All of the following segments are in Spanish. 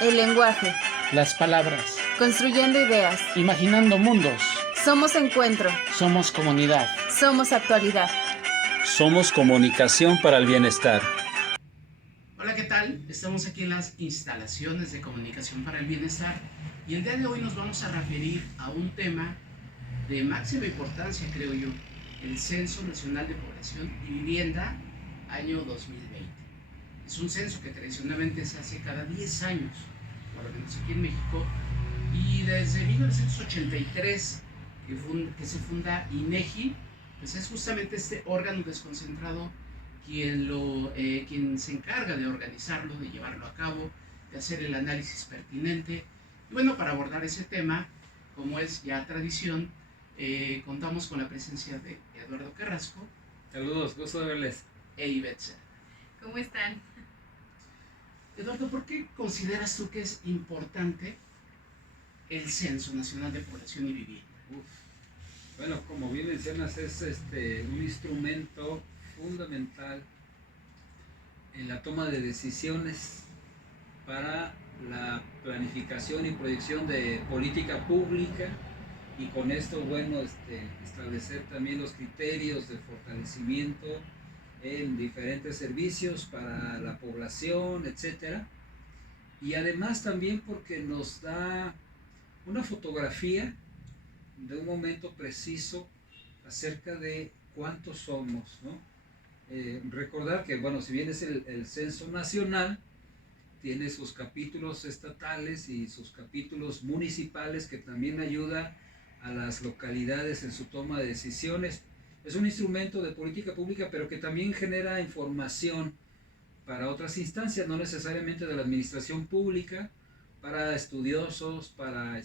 El lenguaje. Las palabras. Construyendo ideas. Imaginando mundos. Somos encuentro. Somos comunidad. Somos actualidad. Somos comunicación para el bienestar. Hola, ¿qué tal? Estamos aquí en las instalaciones de Comunicación para el Bienestar y el día de hoy nos vamos a referir a un tema de máxima importancia, creo yo, el Censo Nacional de Población y Vivienda año 2020. Es un censo que tradicionalmente se hace cada 10 años, por lo menos aquí en México, y desde 1983 que se funda INEGI, pues es justamente este órgano desconcentrado quien se encarga de organizarlo, de llevarlo a cabo, de hacer el análisis pertinente. Y bueno, para abordar ese tema, como es ya tradición, contamos con la presencia de Eduardo Carrasco. Saludos, gusto de verles. E Ivette Cera. ¿Cómo están? Eduardo, ¿por qué consideras tú que es importante el Censo Nacional de Población y Vivienda? Bueno, como bien mencionas, es un instrumento fundamental en la toma de decisiones para la planificación y proyección de política pública y con esto, bueno, establecer también los criterios de fortalecimiento en diferentes servicios para la población, etcétera. Y además también porque nos da una fotografía de un momento preciso acerca de cuántos somos, ¿no? Recordar que, bueno, si bien es el censo nacional, tiene sus capítulos estatales y sus capítulos municipales que también ayuda a las localidades en su toma de decisiones. Es un instrumento de política pública, pero que también genera información para otras instancias, no necesariamente de la administración pública, para estudiosos, para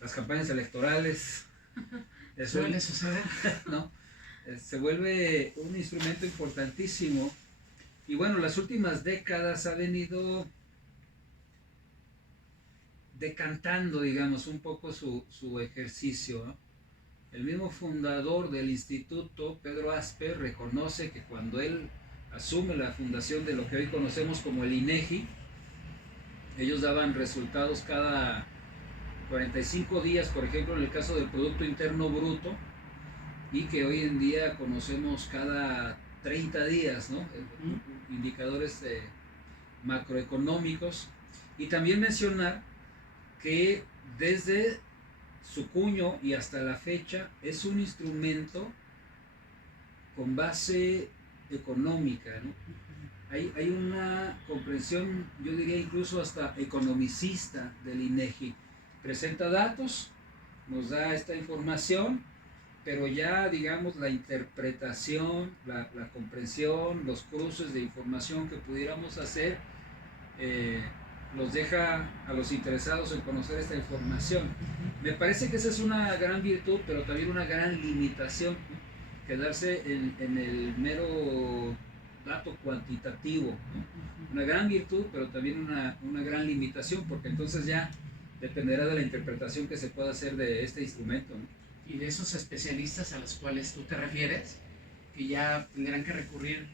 las campañas electorales. ¿Suele suceder? ¿No? Se vuelve un instrumento importantísimo y bueno, las últimas décadas ha venido decantando, digamos, un poco su ejercicio, ¿no? El mismo fundador del instituto, Pedro Asper, reconoce que cuando él asume la fundación de lo que hoy conocemos como el INEGI, ellos daban resultados cada 45 días, por ejemplo, en el caso del Producto Interno Bruto, y que hoy en día conocemos cada 30 días, ¿no? Indicadores macroeconómicos. Y también mencionar que desde su cuño y hasta la fecha es un instrumento con base económica, ¿no? Hay una comprensión, yo diría incluso hasta economicista del INEGI. Presenta datos, nos da esta información, pero ya, digamos, la interpretación, la comprensión, los cruces de información que pudiéramos hacer, los deja a los interesados en conocer esta información. Me parece que esa es una gran virtud, pero también una gran limitación, ¿no? Quedarse en el mero dato cuantitativo, ¿no? Una gran virtud, pero también una gran limitación, porque entonces ya dependerá de la interpretación que se pueda hacer de este instrumento, ¿no? Y de esos especialistas a los cuales tú te refieres, que ya tendrán que recurrir,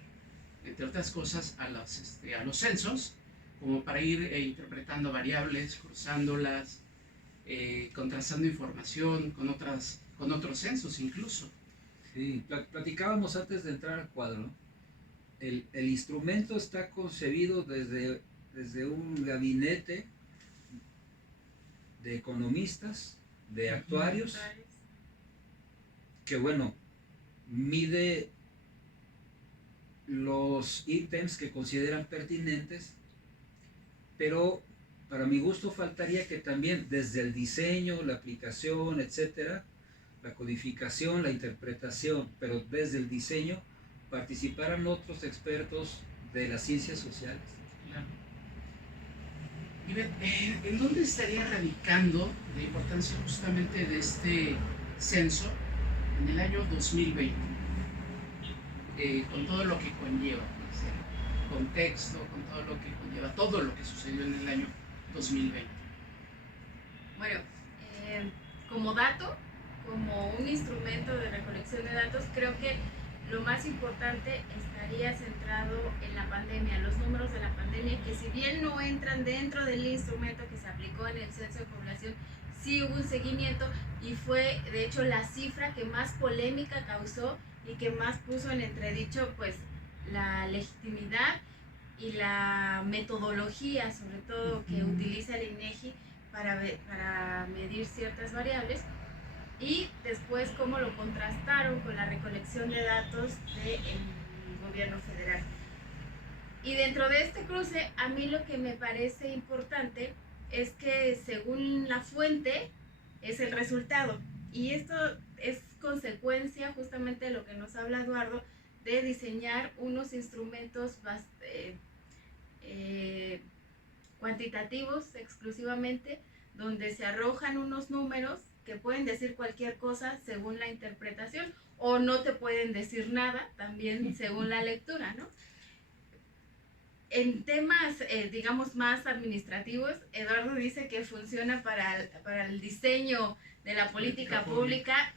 entre otras cosas, a los censos, como para ir interpretando variables, cruzándolas, contrastando información con otros censos incluso. Sí, platicábamos antes de entrar al cuadro, ¿no? El instrumento está concebido desde un gabinete de economistas, de actuarios, que bueno, mide los ítems que consideran pertinentes, pero para mi gusto faltaría que también desde el diseño, la aplicación, etcétera, la codificación, la interpretación, pero desde el diseño participaran otros expertos de las ciencias sociales. Claro. Y ¿en dónde estaría radicando la importancia justamente de este censo en el año 2020? Con todo lo que conlleva, pues, el contexto, con todo lo que conlleva, todo lo que sucedió en el año 2020. Bueno, como dato, como un instrumento de recolección de datos, creo que lo más importante estaría centrado en la pandemia, los números de la pandemia, que si bien no entran dentro del instrumento que se aplicó en el censo de población, sí hubo un seguimiento y fue de hecho la cifra que más polémica causó y que más puso en entredicho pues la legitimidad y la metodología sobre todo que utiliza el INEGI para medir ciertas variables, y después cómo lo contrastaron con la recolección de datos del gobierno federal. Y dentro de este cruce, a mí lo que me parece importante es que según la fuente es el resultado. Y esto es consecuencia justamente de lo que nos habla Eduardo, de diseñar unos instrumentos cuantitativos exclusivamente, donde se arrojan unos números que pueden decir cualquier cosa según la interpretación, o no te pueden decir nada también según la lectura, ¿no? En temas, digamos, más administrativos, Eduardo dice que funciona para el diseño de la política pública.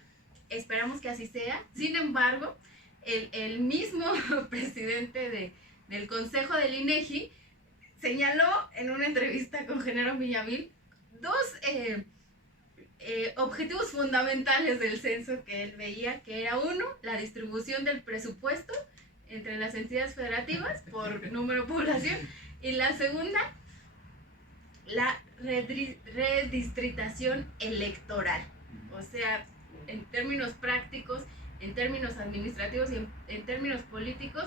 Esperamos que así sea. Sin embargo, el mismo presidente del Consejo del INEGI señaló en una entrevista con Genaro Villamil dos objetivos fundamentales del censo que él veía, que era uno, la distribución del presupuesto entre las entidades federativas por número de población, y la segunda, la redistritación electoral. O sea, en términos prácticos, en términos administrativos y en términos políticos,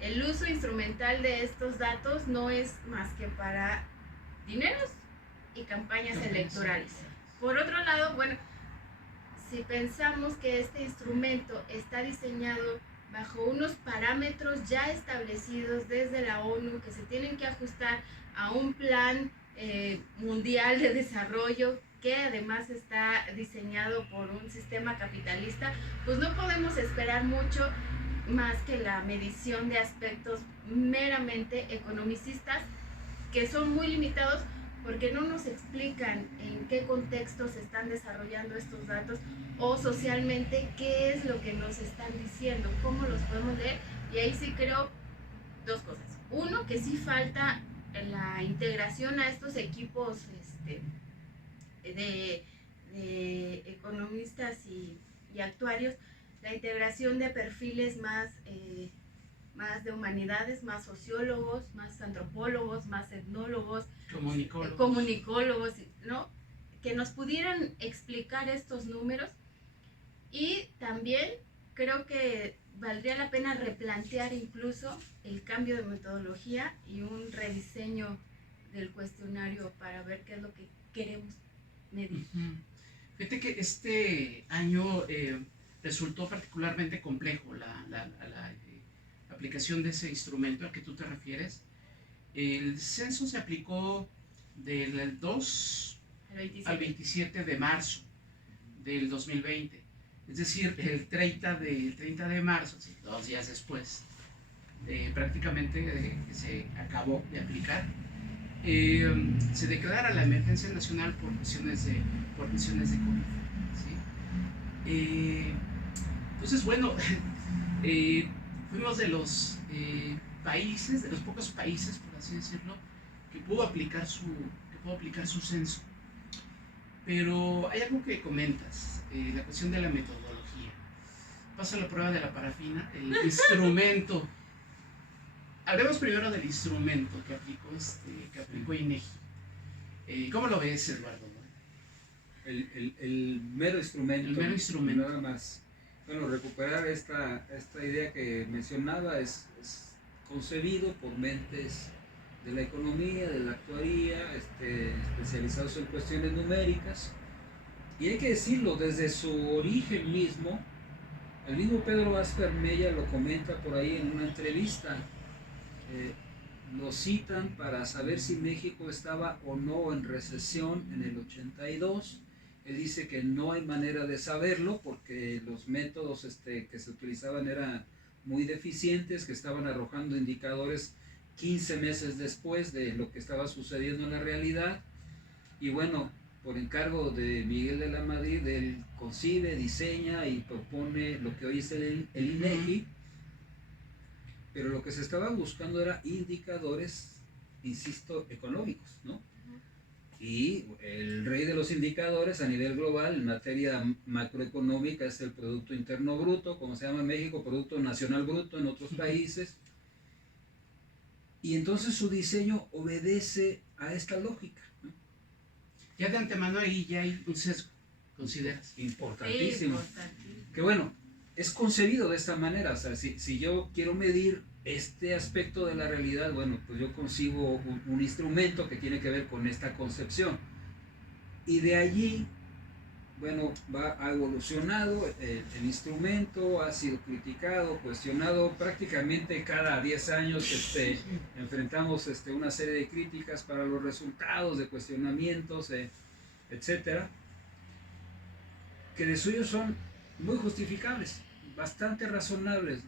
el uso instrumental de estos datos no es más que para dineros y campañas electorales. Por otro lado, bueno, si pensamos que este instrumento está diseñado bajo unos parámetros ya establecidos desde la ONU, que se tienen que ajustar a un plan mundial de desarrollo, que además está diseñado por un sistema capitalista, pues no podemos esperar mucho más que la medición de aspectos meramente economicistas, que son muy limitados porque no nos explican en qué contexto se están desarrollando estos datos, o socialmente qué es lo que nos están diciendo, cómo los podemos leer. Y ahí sí creo dos cosas. Uno, que sí falta la integración a estos equipos de economistas y actuarios, la integración de perfiles más de humanidades, más sociólogos, más antropólogos, más etnólogos, comunicólogos, ¿no? Que nos pudieran explicar estos números. Y también creo que valdría la pena replantear incluso el cambio de metodología y un rediseño del cuestionario para ver qué es lo que queremos medir. Fíjate que este año resultó particularmente complejo la aplicación de ese instrumento al que tú te refieres. El censo se aplicó del 2 al 27 de marzo del 2020. Es decir, el 30 de marzo, 2 días después, prácticamente se acabó de aplicar, se declara la emergencia nacional por cuestiones de COVID, ¿sí? Entonces, bueno, fuimos de los países, de los pocos países, por así decirlo, que pudo aplicar su censo. Pero hay algo que comentas, la cuestión de la metodología. Pasa la prueba de la parafina, el instrumento. Hablemos primero del instrumento que aplicó INEGI. ¿Cómo lo ves, Eduardo? El mero instrumento. El mero instrumento. Nada más. Bueno, recuperar esta idea que mencionaba es concebido por mentes de la economía, de la actuaría, especializados en cuestiones numéricas. Y hay que decirlo, desde su origen mismo, el mismo Pedro Vázquez Mella lo comenta por ahí en una entrevista. Lo citan para saber si México estaba o no en recesión en el 82. Él dice que no hay manera de saberlo porque los métodos que se utilizaban eran muy deficientes, que estaban arrojando indicadores 15 meses después de lo que estaba sucediendo en la realidad. Y bueno, por encargo de Miguel de la Madrid, él concibe, diseña y propone lo que hoy es el INEGI, pero lo que se estaba buscando era indicadores, insisto, económicos, ¿no? Y el rey de los indicadores a nivel global en materia macroeconómica es el Producto Interno Bruto, como se llama en México, Producto Nacional Bruto en otros países. Y entonces su diseño obedece a esta lógica, ¿no? Ya de antemano ahí ya hay un sesgo, ¿consideras? Importantísimo. Sí, importantísimo. Que bueno, es concebido de esta manera. O sea, si yo quiero medir este aspecto de la realidad, bueno, pues yo concibo un instrumento que tiene que ver con esta concepción. Y de allí, bueno, ha evolucionado el instrumento, ha sido criticado, cuestionado prácticamente cada 10 años. Enfrentamos una serie de críticas para los resultados, de cuestionamientos, etcétera, que de suyo son muy justificables, bastante razonables.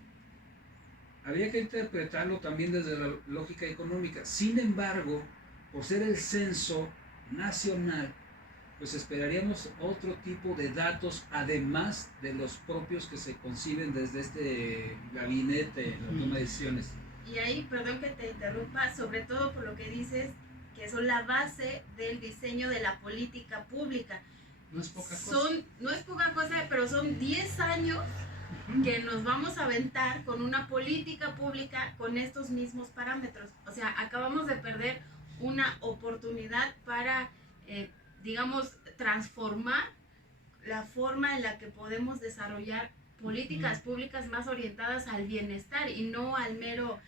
Habría que interpretarlo también desde la lógica económica. Sin embargo, por ser el censo nacional, pues esperaríamos otro tipo de datos, además de los propios que se conciben desde este gabinete en la toma de decisiones. Y ahí, perdón que te interrumpa, sobre todo por lo que dices, que son la base del diseño de la política pública. No es poca cosa. No es poca cosa, pero son 10 años que nos vamos a aventar con una política pública con estos mismos parámetros. O sea, acabamos de perder una oportunidad para, digamos, transformar la forma en la que podemos desarrollar políticas públicas más orientadas al bienestar y no al mero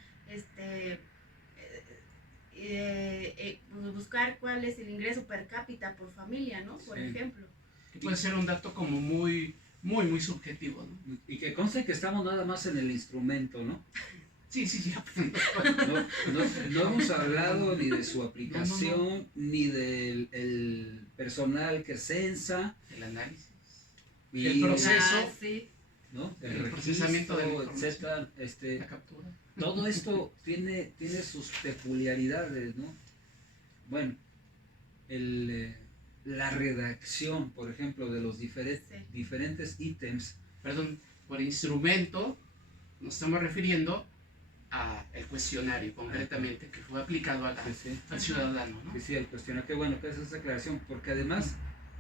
buscar cuál es el ingreso per cápita por familia, ¿no? Por ejemplo. Que puede ser un dato como muy subjetivo, ¿no? Y que conste que estamos nada más en el instrumento, ¿no? Sí. No hemos hablado ni de su aplicación, ni del el personal que censa. El análisis. Y el proceso. Sí. ¿no? El procesamiento de la información, etcétera, la captura. todo esto tiene sus peculiaridades, ¿no? Bueno, la redacción, por ejemplo, de los diferentes ítems. Perdón, por instrumento nos estamos refiriendo a el cuestionario concretamente que fue aplicado al ciudadano, ¿no? Sí, el cuestionario. Qué bueno que haces esa aclaración, porque además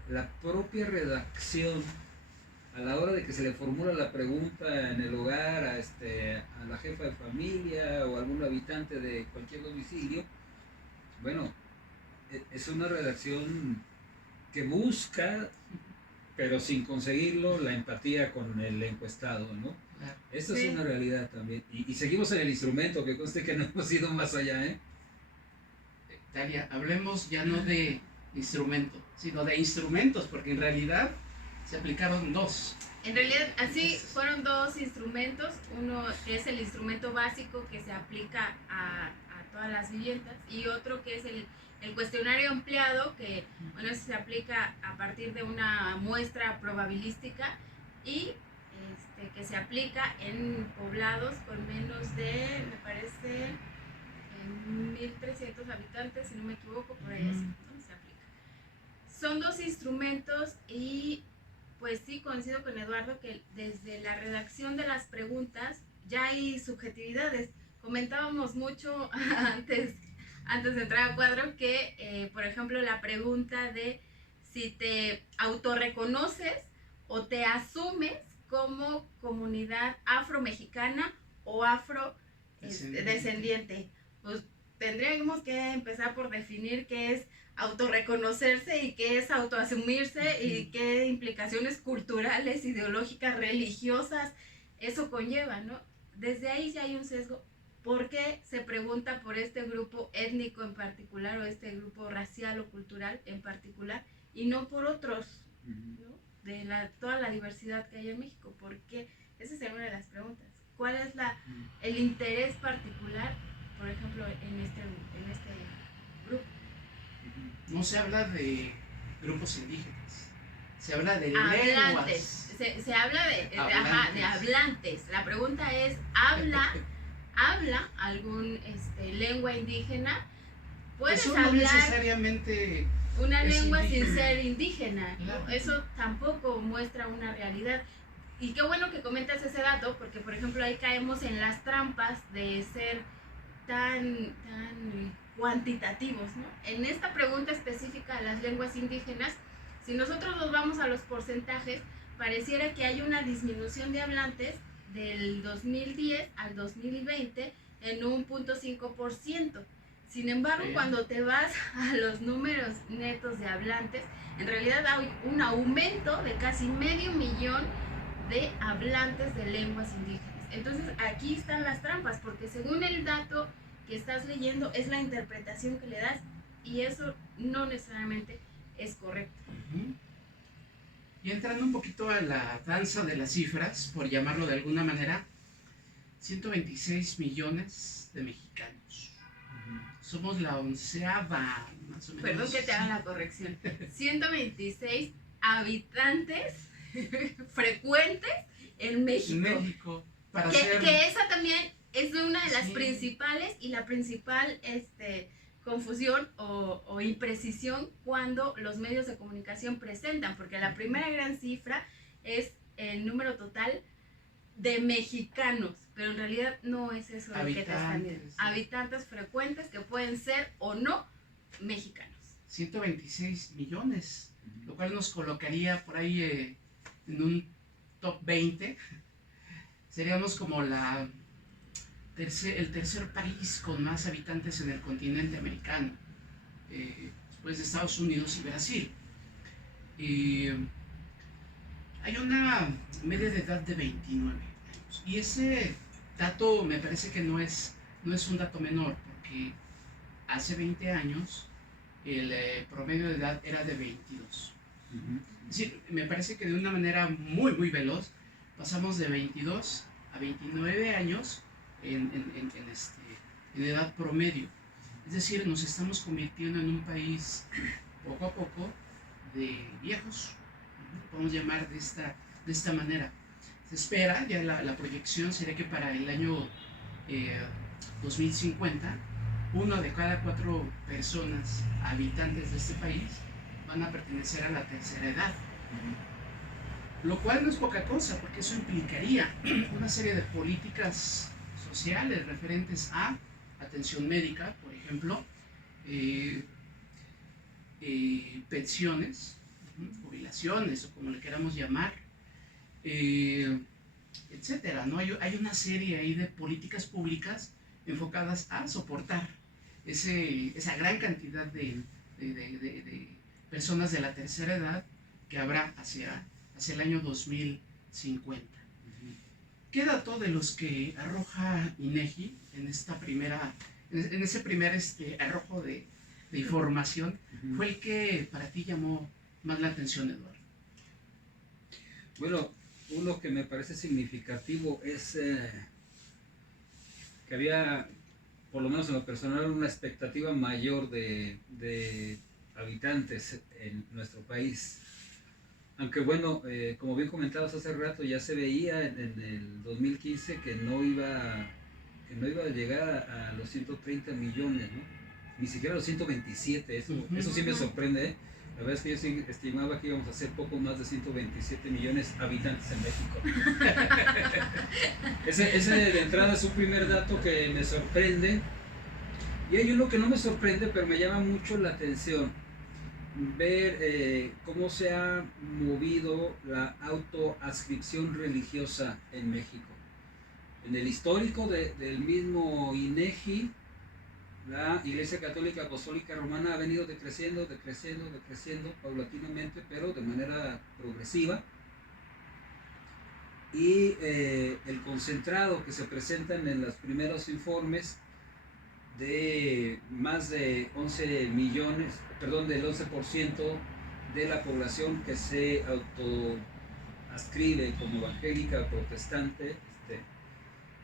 la propia redacción, a la hora de que se le formula la pregunta en el hogar a la jefa de familia o algún habitante de cualquier domicilio, bueno, es una redacción que busca, pero sin conseguirlo, la empatía con el encuestado, ¿no? Claro. Esta es una realidad también. Y seguimos en el instrumento, que conste que no hemos ido más allá, ¿eh? Talia, hablemos ya no de instrumento, sino de instrumentos, porque en realidad se aplicaron dos. En realidad, así fueron dos instrumentos. Uno que es el instrumento básico que se aplica a todas las viviendas y otro que es el cuestionario ampliado que, bueno, se aplica a partir de una muestra probabilística y que se aplica en poblados con menos de, me parece, 1.300 habitantes, si no me equivoco, por ahí así, ¿no? Se aplica. Son dos instrumentos y pues sí, coincido con Eduardo que desde la redacción de las preguntas ya hay subjetividades. Comentábamos mucho antes de entrar a cuadro que, por ejemplo, la pregunta de si te autorreconoces o te asumes como comunidad afromexicana o afrodescendiente. Pues tendríamos que empezar por definir qué es autorreconocerse y qué es autoasumirse y qué implicaciones culturales, ideológicas, religiosas eso conlleva, ¿no? Desde ahí ya hay un sesgo. ¿Por qué se pregunta por este grupo étnico en particular o este grupo racial o cultural en particular y no por otros, ¿no? De toda la diversidad que hay en México? ¿Por qué? Esa sería una de las preguntas. ¿Cuál es el interés particular, por ejemplo, en este grupo? No se habla de grupos indígenas, se habla de hablantes. lenguas. Se habla de hablantes. La pregunta es, ¿habla algún lengua indígena? puedes Eso no hablar necesariamente una es lengua sin indígena. ser indígena, ¿no? Claro. Eso tampoco muestra una realidad. Y qué bueno que comentas ese dato, porque por ejemplo ahí caemos en las trampas de ser tan cuantitativos, ¿no? En esta pregunta específica de las lenguas indígenas, si nosotros nos vamos a los porcentajes, pareciera que hay una disminución de hablantes del 2010 al 2020 en un 0.5%. Sin embargo, Sí. cuando te vas a los números netos de hablantes, en realidad hay un aumento de casi 500,000 de hablantes de lenguas indígenas. Entonces aquí están las trampas, porque según el dato que estás leyendo es la interpretación que le das y eso no necesariamente es correcto. Ujú. Y entrando un poquito a la danza de las cifras, por llamarlo de alguna manera, 126 millones de mexicanos. Somos la 11ª, más o menos. Perdón que te haga la corrección. 126 habitantes frecuentes en México. En México, para Que, ser... que esa también es una de las Sí. principales y la principal confusión o imprecisión cuando los medios de comunicación presentan, porque la primera gran cifra es el número total de mexicanos, pero en realidad no es eso lo que te están diciendo. Habitantes. Habitantes frecuentes que pueden ser o no mexicanos. 126 millones, lo cual nos colocaría por ahí en un top 20. Seríamos como el tercer país con más habitantes en el continente americano, después de Estados Unidos y Brasil. Hay una media de edad de 29 años, y ese dato me parece que no es un dato menor, porque hace 20 años el promedio de edad era de 22. Es decir, me parece que de una manera muy, muy veloz pasamos de 22 a 29 años en edad promedio. Es decir, nos estamos convirtiendo en un país poco a poco de viejos, podemos llamar de esta manera. Se espera, ya la proyección sería que para el año 2050, 1 de cada 4 personas habitantes de este país van a pertenecer a la tercera edad. Lo cual no es poca cosa, porque eso implicaría una serie de políticas sociales referentes a atención médica, por ejemplo, pensiones, jubilaciones o como le queramos llamar, etcétera, ¿no? Hay una serie ahí de políticas públicas enfocadas a soportar esa gran cantidad de personas de la tercera edad que habrá hacia el año 2050. ¿Qué dato de los que arroja INEGI en ese primer arrojo de información fue el que para ti llamó más la atención, Eduardo? Bueno, uno que me parece significativo es que había, por lo menos en lo personal, una expectativa mayor de habitantes en nuestro país. Aunque bueno, como bien comentabas hace rato, ya se veía en el 2015 que no iba a llegar a los 130 millones, ¿no? Ni siquiera a los 127, eso sí me sorprende, ¿eh? La verdad es que yo sí estimaba que íbamos a ser poco más de 127 millones habitantes en México. ese de entrada es un primer dato que me sorprende. Y hay uno que no me sorprende, pero me llama mucho la atención. Ver cómo se ha movido la autoadscripción religiosa en México. En el histórico del mismo INEGI, la Iglesia Católica Apostólica Romana ha venido decreciendo paulatinamente, pero de manera progresiva. Y el concentrado que se presentan en los primeros informes de más de 11 millones, del 11% de la población que se autoadscribe como evangélica o protestante,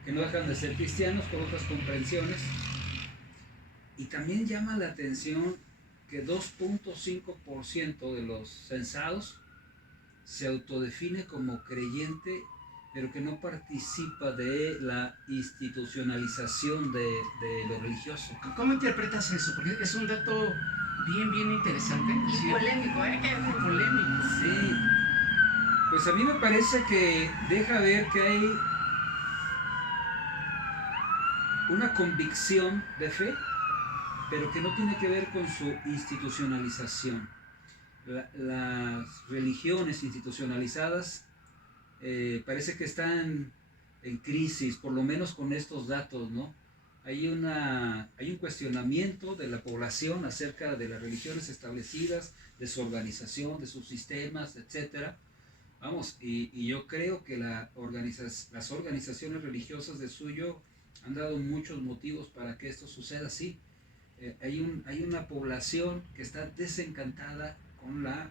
que no dejan de ser cristianos por otras comprensiones. Y también llama la atención que 2.5% de los censados se autodefine como creyente pero que no participa de la institucionalización de lo religioso. ¿Cómo interpretas eso? Porque es un dato bien interesante. Y polémico, ¿eh? Polémico. Sí, pues a mí me parece que deja ver que hay una convicción de fe, pero que no tiene que ver con su institucionalización. Las religiones institucionalizadas parece que están en crisis, por lo menos con estos datos, ¿no? Hay un cuestionamiento de la población acerca de las religiones establecidas, de su organización, de sus sistemas, etc. Vamos, y yo creo que las organizaciones religiosas de suyo han dado muchos motivos para que esto suceda así. Hay una población que está desencantada con la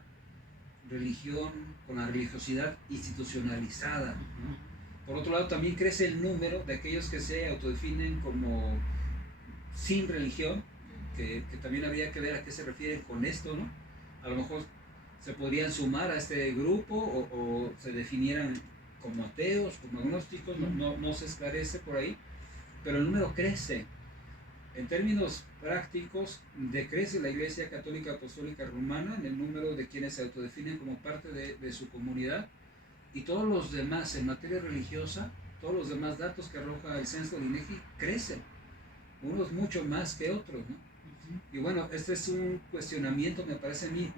religión, con la religiosidad institucionalizada, ¿no? Por otro lado, también crece el número de aquellos que se autodefinen como sin religión, que también habría que ver a qué se refieren con esto, ¿no? A lo mejor se podrían sumar a este grupo o se definieran como ateos, como agnósticos, no se esclarece por ahí, pero el número crece. En términos prácticos, decrece la Iglesia Católica Apostólica Romana en el número de quienes se autodefinen como parte de su comunidad, y todos los demás en materia religiosa, todos los demás datos que arroja el censo del INEGI crecen, unos mucho más que otros, ¿no? Y bueno, este es un cuestionamiento, me parece a mí,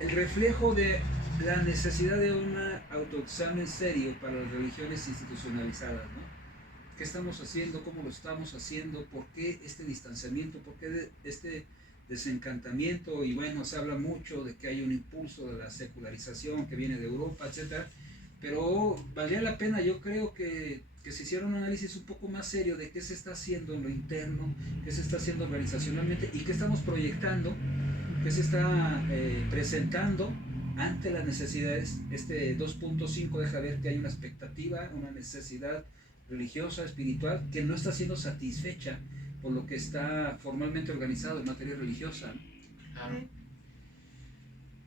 el reflejo de la necesidad de un autoexamen serio para las religiones institucionalizadas, ¿no? ¿Qué estamos haciendo? ¿Cómo lo estamos haciendo? ¿Por qué este distanciamiento? ¿Por qué este desencantamiento? Y bueno, se habla mucho de que hay un impulso de la secularización que viene de Europa, etc. Pero valdría la pena, yo creo que se hiciera un análisis un poco más serio de qué se está haciendo en lo interno, qué se está haciendo organizacionalmente y qué estamos proyectando, qué se está presentando ante las necesidades. Este 2.5 deja ver que hay una expectativa, una necesidad religiosa, espiritual, que no está siendo satisfecha por lo que está formalmente organizado en materia religiosa. Claro.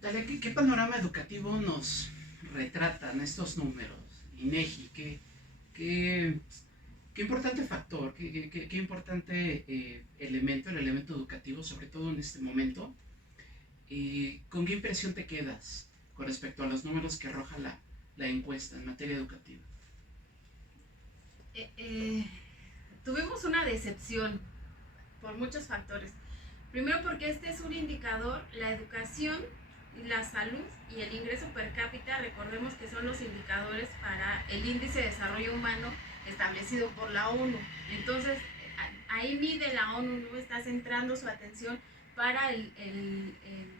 Dalia, ¿qué panorama educativo nos retratan estos números? INEGI, qué importante factor, qué importante elemento, el elemento educativo, sobre todo en este momento. ¿Con qué impresión te quedas con respecto a los números que arroja la encuesta en materia educativa? Tuvimos una decepción por muchos factores. Primero porque este es un indicador, la educación, la salud y el ingreso per cápita, recordemos que son los indicadores para el índice de desarrollo humano establecido por la ONU. Entonces, ahí mide la ONU, ¿no? Está centrando su atención para el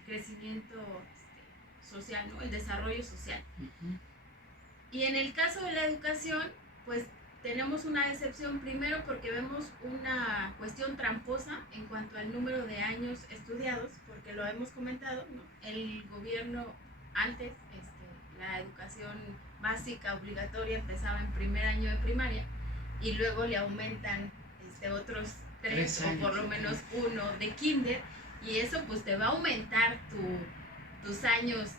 crecimiento social, ¿no? El desarrollo social. Y en el caso de la educación, pues tenemos una decepción primero porque vemos una cuestión tramposa en cuanto al número de años estudiados, porque lo hemos comentado, ¿no? El gobierno antes, la educación básica obligatoria empezaba en primer año de primaria y luego le aumentan otros 3 o por lo menos 1 de kinder, y eso pues te va a aumentar tus años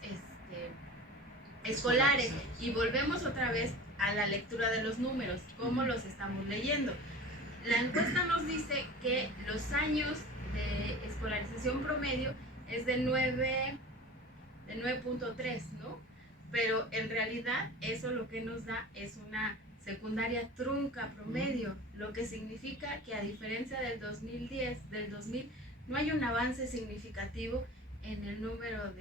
escolares. Y volvemos otra vez a la lectura de los números, cómo los estamos leyendo. La encuesta nos dice que los años de escolarización promedio es de 9.3, ¿no? Pero en realidad eso lo que nos da es una secundaria trunca promedio, lo que significa que a diferencia del 2010, del 2000, no hay un avance significativo en el número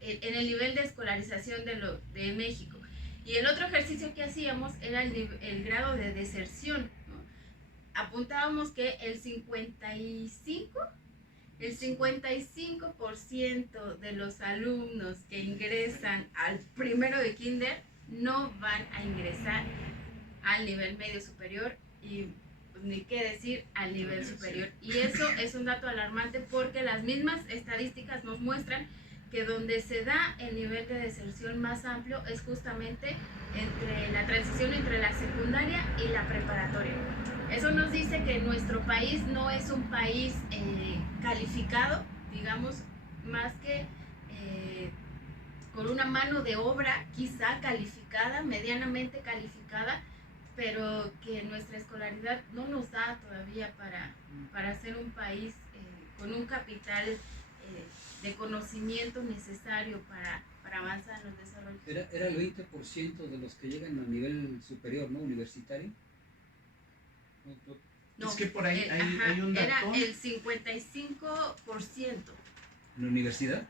en el nivel de escolarización de México. Y el otro ejercicio que hacíamos era el grado de deserción, ¿no? Apuntábamos que el 55% de los alumnos que ingresan al primero de kinder no van a ingresar al nivel medio superior y pues, ni qué decir al nivel superior. Y eso es un dato alarmante porque las mismas estadísticas nos muestran que donde se da el nivel de deserción más amplio es justamente entre la transición entre la secundaria y la preparatoria. Eso nos dice que nuestro país no es un país calificado, digamos, más que con una mano de obra quizá calificada, medianamente calificada, pero que nuestra escolaridad no nos da todavía para ser un país con un capital de conocimiento necesario para avanzar en los desarrollos. Era el 20% de los que llegan a nivel superior, ¿no? Universitario. No, es que por ahí hay un dato. Era el 55%. ¿En la universidad?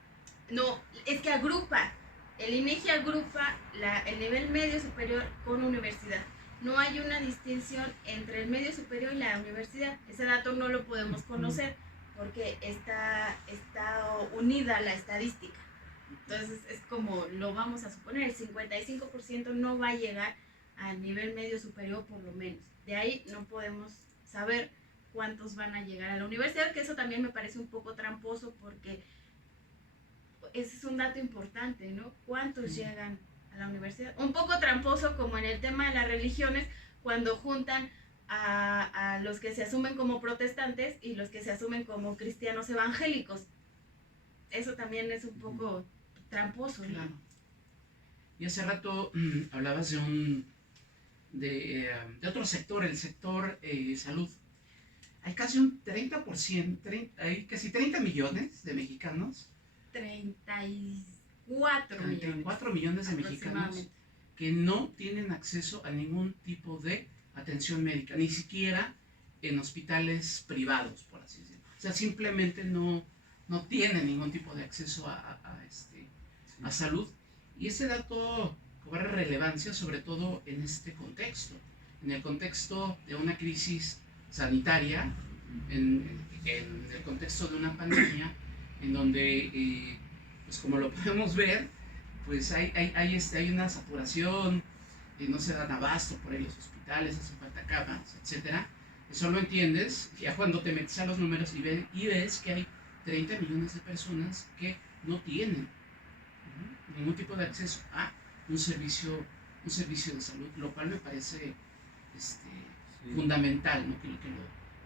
No, es que agrupa, el INEGI agrupa el nivel medio superior con universidad. No hay una distinción entre el medio superior y la universidad. Ese dato no lo podemos conocer porque está unida a la estadística. Entonces es como lo vamos a suponer, el 55% no va a llegar al nivel medio superior por lo menos. De ahí no podemos saber cuántos van a llegar a la universidad, que eso también me parece un poco tramposo porque ese es un dato importante, ¿no? ¿Cuántos llegan a la universidad? Un poco tramposo como en el tema de las religiones, cuando juntan a los que se asumen como protestantes y los que se asumen como cristianos evangélicos. Eso también es un poco tramposo, ¿no? Claro. Y hace rato hablabas de otro sector, el sector salud. Hay casi un 30%, hay casi 30 millones de mexicanos. 34 millones de mexicanos que no tienen acceso a ningún tipo de atención médica, ni siquiera en hospitales privados, por así decirlo. O sea, simplemente no tienen ningún tipo de acceso a salud. Y ese dato cobra relevancia sobre todo en este contexto, en el contexto de una crisis sanitaria, en el contexto de una pandemia, en donde, pues como lo podemos ver, pues hay una saturación, no se dan abasto por ahí los hospitales, hacen falta camas, etc. Eso lo entiendes ya cuando te metes a los números y ves que hay 30 millones de personas que no tienen ningún tipo de acceso a un servicio de salud, lo cual me parece fundamental, ¿no?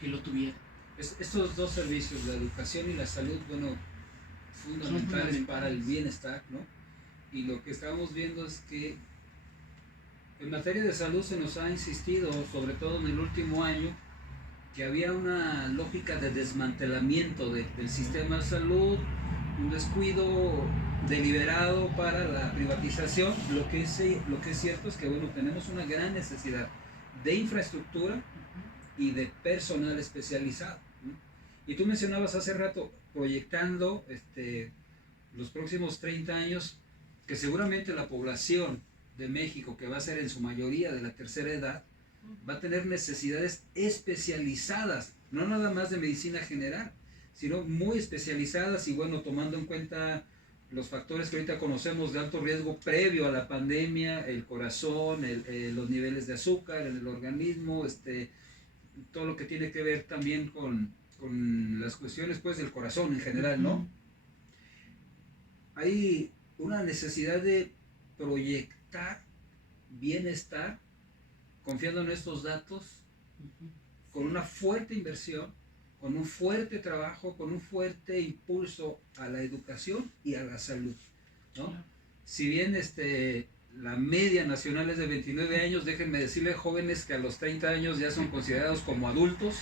que lo tuviera. Estos dos servicios, la educación y la salud, bueno, fundamentales para el bienestar, ¿no? Y lo que estamos viendo es que en materia de salud se nos ha insistido, sobre todo en el último año, que había una lógica de desmantelamiento del sistema de salud, un descuido deliberado para la privatización. Lo que es cierto es que, bueno, tenemos una gran necesidad de infraestructura y de personal especializado, ¿no? Y tú mencionabas hace rato, proyectando los próximos 30 años, que seguramente la población de México, que va a ser en su mayoría de la tercera edad, va a tener necesidades especializadas, no nada más de medicina general, sino muy especializadas y, bueno, tomando en cuenta los factores que ahorita conocemos de alto riesgo previo a la pandemia, el corazón, los niveles de azúcar en el organismo, todo lo que tiene que ver también con las cuestiones, pues, del corazón en general, ¿no? Hay una necesidad de proyectar bienestar confiando en estos datos, con una fuerte inversión, con un fuerte trabajo, con un fuerte impulso a la educación y a la salud, ¿no? Si bien la media nacional es de 29 años, déjenme decirles, jóvenes, que a los 30 años ya son considerados como adultos.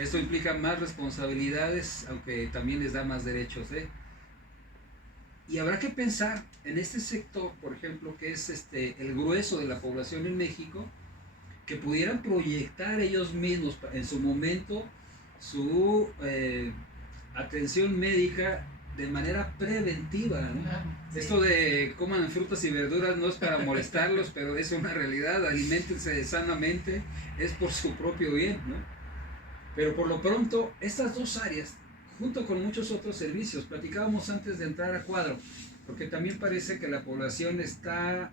Esto implica más responsabilidades, aunque también les da más derechos, ¿eh? Y habrá que pensar en este sector, por ejemplo, que es el grueso de la población en México, que pudieran proyectar ellos mismos en su momento su atención médica de manera preventiva, ¿no? Sí. Esto de coman frutas y verduras no es para molestarlos, pero es una realidad. Aliméntense sanamente, es por su propio bien, ¿no? Pero por lo pronto, estas dos áreas, junto con muchos otros servicios, platicábamos antes de entrar a cuadro, porque también parece que la población está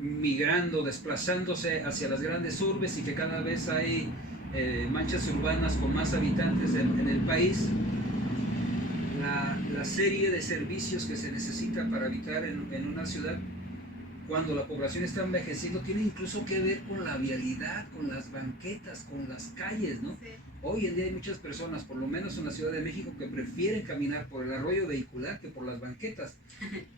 migrando, desplazándose hacia las grandes urbes y que cada vez hay manchas urbanas con más habitantes en el país. La serie de servicios que se necesita para habitar en una ciudad cuando la población está envejeciendo, tiene incluso que ver con la vialidad, con las banquetas, con las calles, ¿no? Sí. Hoy en día hay muchas personas, por lo menos en la Ciudad de México, que prefieren caminar por el arroyo vehicular que por las banquetas,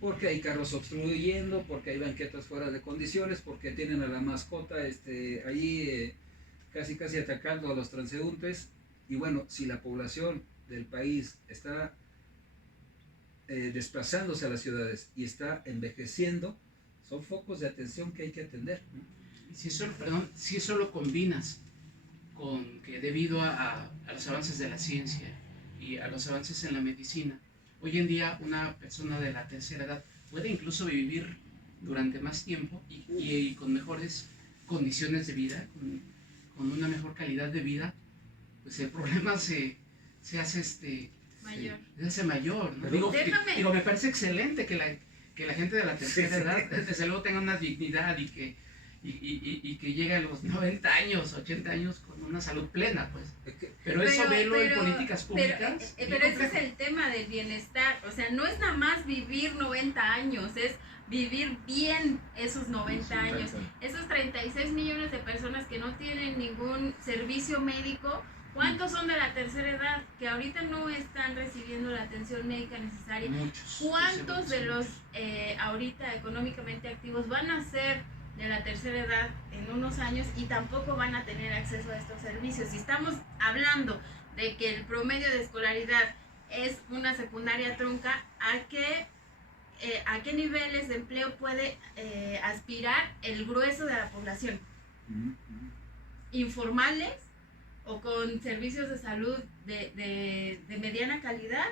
porque hay carros obstruyendo, porque hay banquetas fuera de condiciones, porque tienen a la mascota ahí casi atacando a los transeúntes. Y bueno, si la población del país está desplazándose a las ciudades y está envejeciendo, son focos de atención que hay que atender, ¿no? Si eso lo combinas con que debido a los avances de la ciencia y a los avances en la medicina, hoy en día una persona de la tercera edad puede incluso vivir durante más tiempo y con mejores condiciones de vida, con una mejor calidad de vida, pues el problema se hace Mayor. se hace mayor, ¿no? Pero Digo, me parece excelente que la gente de la tercera edad, desde luego, tenga una dignidad y que llegue a los 90 años, 80 años con una salud plena, pues. Pero eso velo en políticas públicas. Pero ese es el tema del bienestar. O sea, no es nada más vivir 90 años, es vivir bien esos 90 años. Esos 36 millones de personas que no tienen ningún servicio médico, ¿cuántos son de la tercera edad que ahorita no están recibiendo la atención médica necesaria? Muchos. ¿Cuántos de los ahorita económicamente activos van a ser de la tercera edad en unos años y tampoco van a tener acceso a estos servicios? Si estamos hablando de que el promedio de escolaridad es una secundaria trunca, ¿a qué niveles de empleo puede aspirar el grueso de la población? ¿Informales o con servicios de salud de mediana calidad?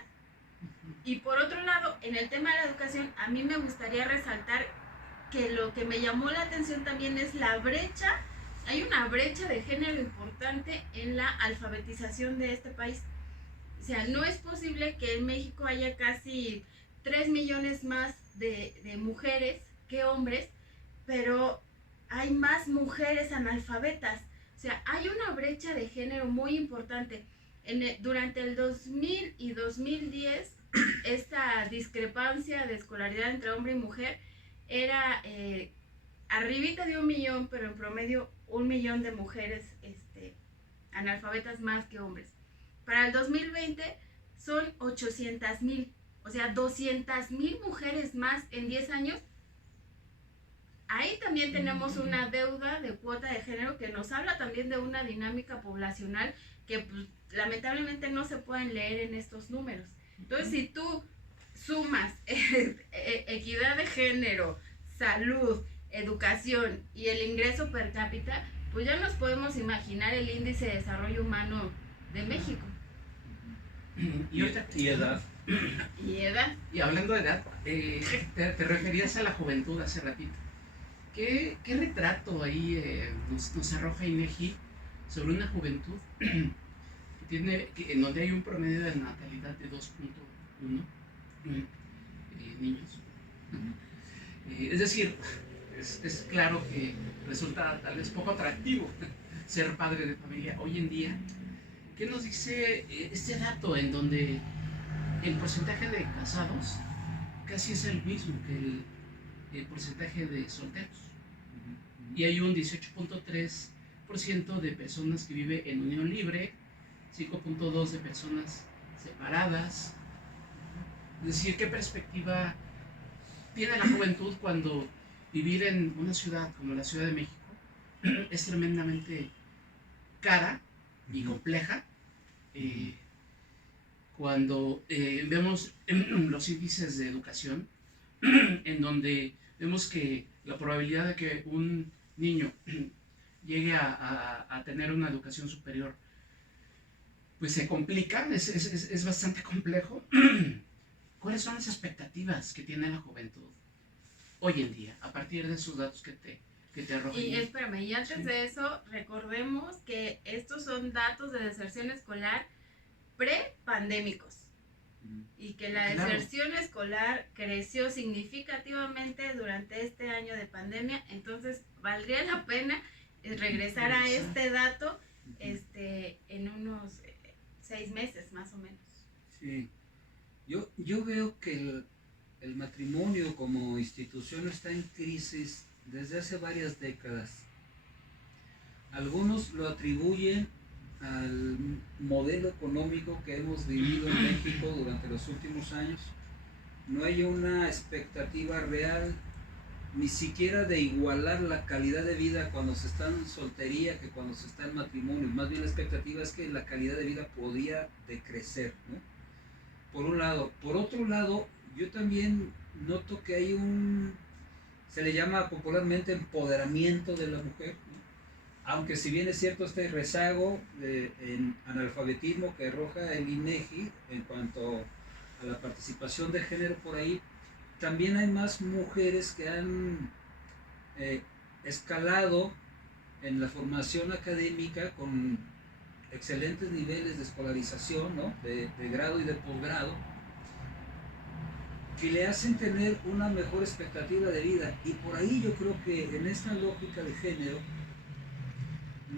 Y por otro lado, en el tema de la educación, a mí me gustaría resaltar que lo que me llamó la atención también es la brecha. Hay una brecha de género importante en la alfabetización de este país. O sea, no es posible que en México haya casi 3 millones más de mujeres que hombres, pero hay más mujeres analfabetas. O sea, hay una brecha de género muy importante. Durante el 2000 y 2010, esta discrepancia de escolaridad entre hombre y mujer era arribita de 1 millón, pero en promedio 1 millón de mujeres analfabetas más que hombres. Para el 2020 son 800,000, o sea, 200,000 mujeres más en 10 años. Ahí también tenemos una deuda de cuota de género que nos habla también de una dinámica poblacional que pues, lamentablemente no se pueden leer en estos números. Entonces, si tú sumas equidad de género, salud, educación y el ingreso per cápita, pues ya nos podemos imaginar el índice de desarrollo humano de México. Y edad. Y edad. Y hablando de edad, te referías a la juventud hace ratito. ¿Qué retrato ahí nos arroja INEGI sobre una juventud en donde hay un promedio de natalidad de 2.1 niños? Es decir, es claro que resulta tal vez poco atractivo ser padre de familia hoy en día. ¿Qué nos dice este dato en donde el porcentaje de casados casi es el mismo que el porcentaje de solteros? Y hay un 18.3% de personas que vive en unión libre, 5.2% de personas separadas. Es decir, ¿qué perspectiva tiene la juventud cuando vivir en una ciudad como la Ciudad de México es tremendamente cara y compleja? Cuando vemos los índices de educación, en donde vemos que la probabilidad de que un niño llegue a tener una educación superior, pues se complica, es bastante complejo. ¿Cuáles son las expectativas que tiene la juventud hoy en día, a partir de esos datos que te arrojan? Y espérame, y antes de eso, recordemos que estos son datos de deserción escolar pre-pandémicos y que la deserción escolar creció significativamente durante este año de pandemia. Entonces valdría la pena regresar a este dato en unos 6 meses más o menos. Sí, yo veo que el matrimonio como institución está en crisis desde hace varias décadas. Algunos lo atribuyen al modelo económico que hemos vivido en México durante los últimos años. No hay una expectativa real ni siquiera de igualar la calidad de vida cuando se está en soltería que cuando se está en matrimonio. Más bien la expectativa es que la calidad de vida podría decrecer, ¿no? Por un lado. Por otro lado, yo también noto que hay se le llama popularmente empoderamiento de la mujer, ¿no? Aunque si bien es cierto este rezago en analfabetismo que arroja el INEGI en cuanto a la participación de género por ahí, también hay más mujeres que han escalado en la formación académica con excelentes niveles de escolarización, ¿no? de grado y de posgrado, que le hacen tener una mejor expectativa de vida. Y por ahí yo creo que en esta lógica de género,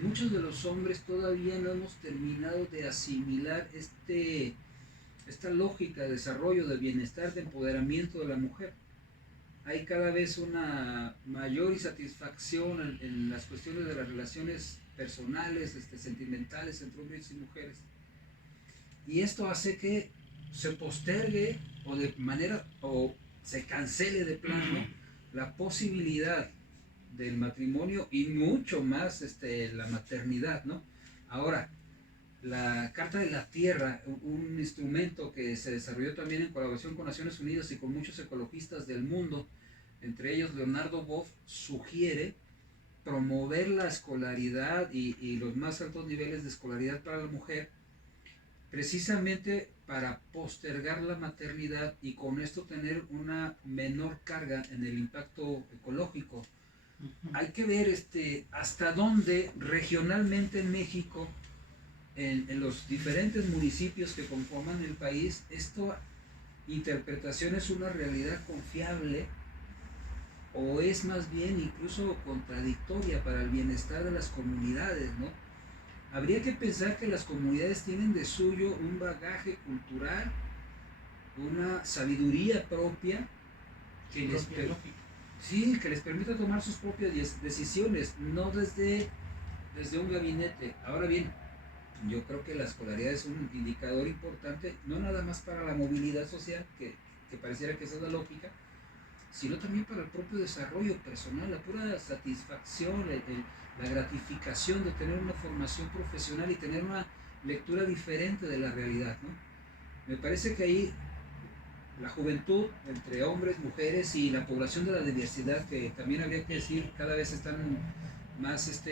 muchos de los hombres todavía no hemos terminado de asimilar esta lógica de desarrollo, de bienestar, de empoderamiento de la mujer. Hay cada vez una mayor insatisfacción en las cuestiones de las relaciones personales, sentimentales entre hombres y mujeres. Y esto hace que se postergue o se cancele de plano la posibilidad del matrimonio y mucho más la maternidad, ¿no? Ahora, la Carta de la Tierra, un instrumento que se desarrolló también en colaboración con Naciones Unidas y con muchos ecologistas del mundo, entre ellos Leonardo Boff, sugiere promover la escolaridad y los más altos niveles de escolaridad para la mujer, precisamente para postergar la maternidad y con esto tener una menor carga en el impacto ecológico. Hay que ver hasta dónde regionalmente en México, en los diferentes municipios que conforman el país, esta interpretación es una realidad confiable o es más bien incluso contradictoria para el bienestar de las comunidades, ¿no? Habría que pensar que las comunidades tienen de suyo un bagaje cultural, una sabiduría propia que les permita tomar sus propias decisiones, no desde un gabinete. Ahora bien, yo creo que la escolaridad es un indicador importante, no nada más para la movilidad social, que pareciera que esa es la lógica, sino también para el propio desarrollo personal, la pura satisfacción, la gratificación de tener una formación profesional y tener una lectura diferente de la realidad, ¿no? Me parece que ahí la juventud, entre hombres, mujeres y la población de la diversidad, que también habría que decir, cada vez están más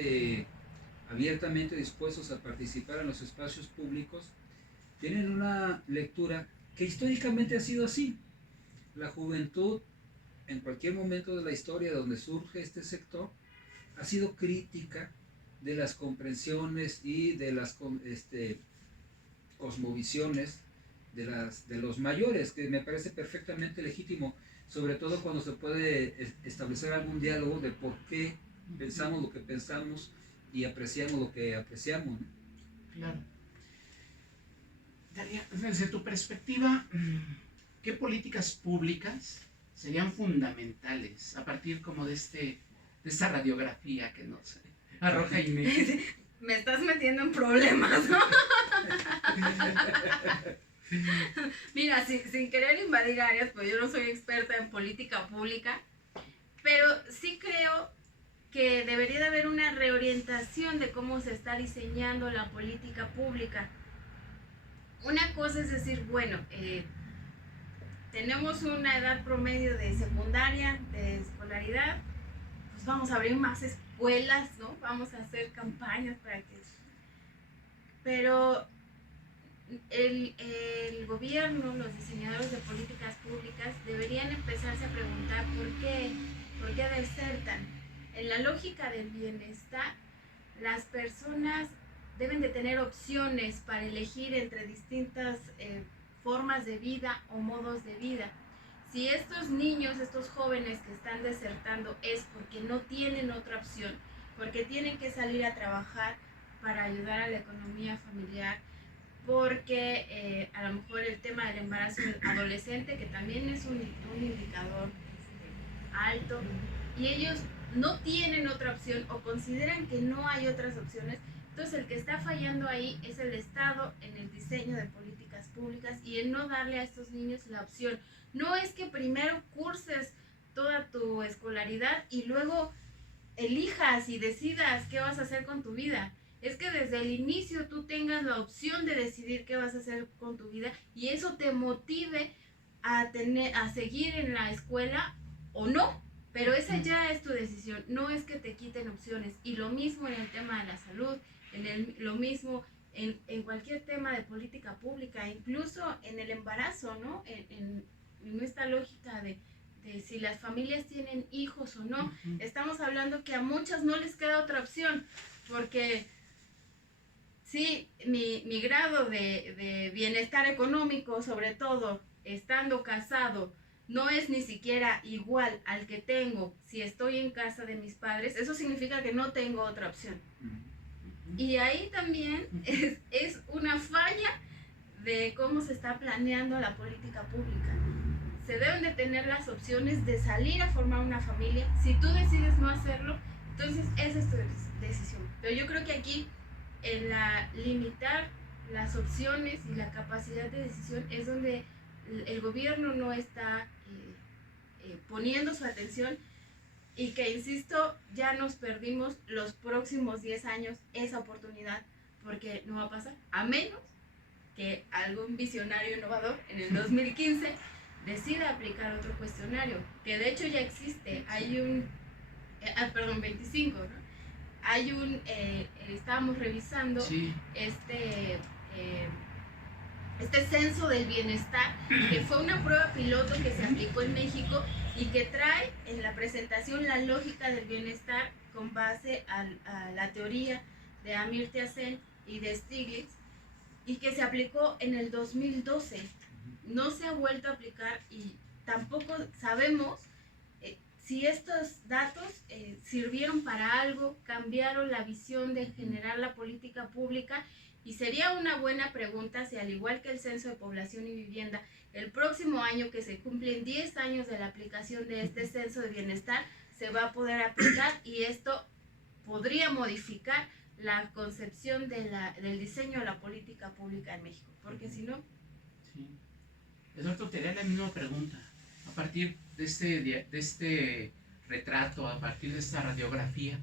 abiertamente dispuestos a participar en los espacios públicos, tienen una lectura que históricamente ha sido así. La juventud, en cualquier momento de la historia donde surge este sector, ha sido crítica de las comprensiones y de las cosmovisiones de los mayores, que me parece perfectamente legítimo, sobre todo cuando se puede establecer algún diálogo de por qué pensamos lo que pensamos y apreciamos lo que apreciamos, ¿no? Claro. Dalia, desde tu perspectiva, ¿qué políticas públicas serían fundamentales a partir como de esta radiografía que nos arroja INEGI? Me estás metiendo en problemas, ¿no? Mira, sin querer invadir áreas, pues yo no soy experta en política pública, pero sí creo que debería de haber una reorientación de cómo se está diseñando la política pública. Una cosa es decir, bueno, tenemos una edad promedio de secundaria, de escolaridad, pues vamos a abrir más escuelas, ¿no? Vamos a hacer campañas para que... Pero el gobierno, los diseñadores de políticas públicas deberían empezarse a preguntar por qué desertan. En la lógica del bienestar, las personas deben de tener opciones para elegir entre distintas formas de vida o modos de vida. Si estos niños, estos jóvenes que están desertando es porque no tienen otra opción, porque tienen que salir a trabajar para ayudar a la economía familiar, porque a lo mejor el tema del embarazo adolescente, que también es un indicador alto, y ellos no tienen otra opción o consideran que no hay otras opciones. Entonces el que está fallando ahí es el Estado en el diseño de políticas públicas y en no darle a estos niños la opción. No es que primero curses toda tu escolaridad y luego elijas y decidas qué vas a hacer con tu vida. Es que desde el inicio tú tengas la opción de decidir qué vas a hacer con tu vida y eso te motive a seguir en la escuela o no. Pero esa ya es tu decisión, no es que te quiten opciones. Y lo mismo en el tema de la salud, lo mismo en cualquier tema de política pública, incluso en el embarazo, ¿no? En esta lógica de si las familias tienen hijos o no. Estamos hablando que a muchas no les queda otra opción, porque sí, mi grado de bienestar económico, sobre todo estando casado, no es ni siquiera igual al que tengo si estoy en casa de mis padres. Eso significa que no tengo otra opción. Y ahí también es una falla de cómo se está planeando la política pública. Se deben de tener las opciones de salir a formar una familia. Si tú decides no hacerlo, entonces esa es tu decisión. Pero yo creo que aquí en limitar las opciones y la capacidad de decisión es donde el gobierno no está poniendo su atención y que, insisto, ya nos perdimos los próximos 10 años esa oportunidad, porque no va a pasar, a menos que algún visionario innovador en el 2015 decida aplicar otro cuestionario, que de hecho ya existe. Hay un, 25, ¿no? Hay un, estábamos revisando Sí. Este censo del bienestar, que fue una prueba piloto que se aplicó en México y que trae en la presentación la lógica del bienestar con base a la teoría de Amartya Sen y de Stiglitz, y que se aplicó en el 2012. No se ha vuelto a aplicar y tampoco sabemos si estos datos sirvieron para algo, cambiaron la visión de generar la política pública. Y sería una buena pregunta si, al igual que el Censo de Población y Vivienda, el próximo año que se cumplen 10 años de la aplicación de este Censo de Bienestar, se va a poder aplicar, y esto podría modificar la concepción del diseño de la política pública en México, porque si no... Sí. Eduardo, te haré la misma pregunta. A partir de este retrato, a partir de esta radiografía,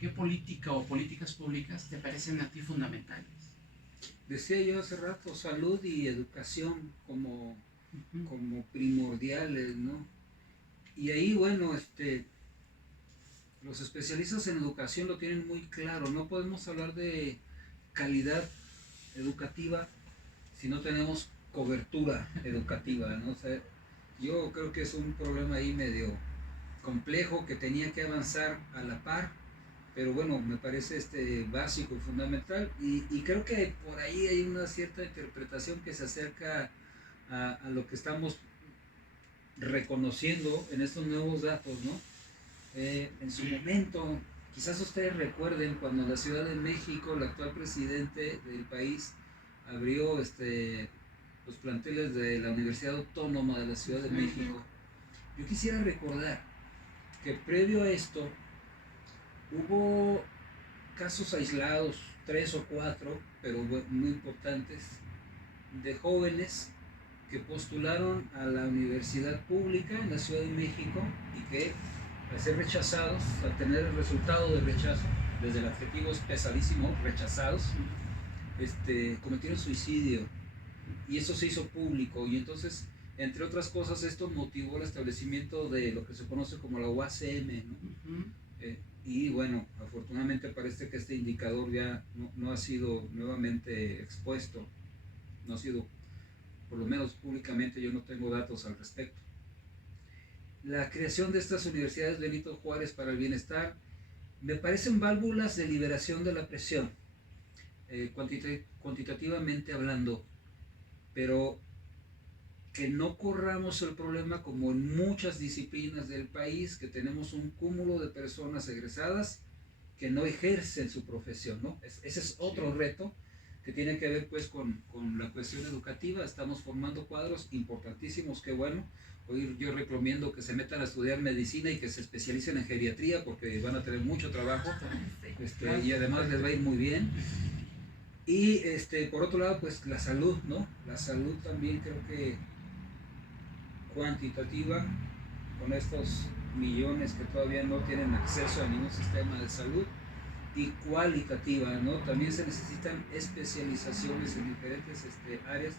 ¿qué política o políticas públicas te parecen a ti fundamentales? Decía yo hace rato, salud y educación como primordiales, ¿no? Y ahí, bueno, los especialistas en educación lo tienen muy claro. No podemos hablar de calidad educativa si no tenemos cobertura educativa, ¿no? O sea, yo creo que es un problema ahí medio complejo que tenía que avanzar a la par, pero bueno, me parece básico y fundamental, y creo que por ahí hay una cierta interpretación que se acerca a lo que estamos reconociendo en estos nuevos datos, ¿no? En su momento, quizás ustedes recuerden cuando en la Ciudad de México, el actual presidente del país abrió los planteles de la Universidad Autónoma de la Ciudad de México. Yo quisiera recordar que previo a esto hubo casos aislados, 3 o 4, pero muy importantes, de jóvenes que postularon a la universidad pública en la Ciudad de México y que, al ser rechazados, al tener el resultado de rechazo, desde el adjetivo es pesadísimo, rechazados, cometieron suicidio, y eso se hizo público, y entonces, entre otras cosas, esto motivó el establecimiento de lo que se conoce como la UACM, ¿no? Y bueno, afortunadamente parece que este indicador ya no ha sido nuevamente expuesto, no ha sido, por lo menos públicamente, yo no tengo datos al respecto. La creación de estas universidades Benito Juárez para el bienestar me parecen válvulas de liberación de la presión, cuantitativamente hablando, pero que no corramos el problema como en muchas disciplinas del país, que tenemos un cúmulo de personas egresadas que no ejercen su profesión, ¿no? Ese es otro reto que tiene que ver pues con la cuestión educativa. Estamos formando cuadros importantísimos, qué bueno. Hoy yo recomiendo que se metan a estudiar medicina y que se especialicen en geriatría porque van a tener mucho trabajo, y además les va a ir muy bien. Y por otro lado, pues la salud, ¿no? La salud también creo que cuantitativa, con estos millones que todavía no tienen acceso a ningún sistema de salud, y cualitativa, ¿no? También se necesitan especializaciones en diferentes áreas,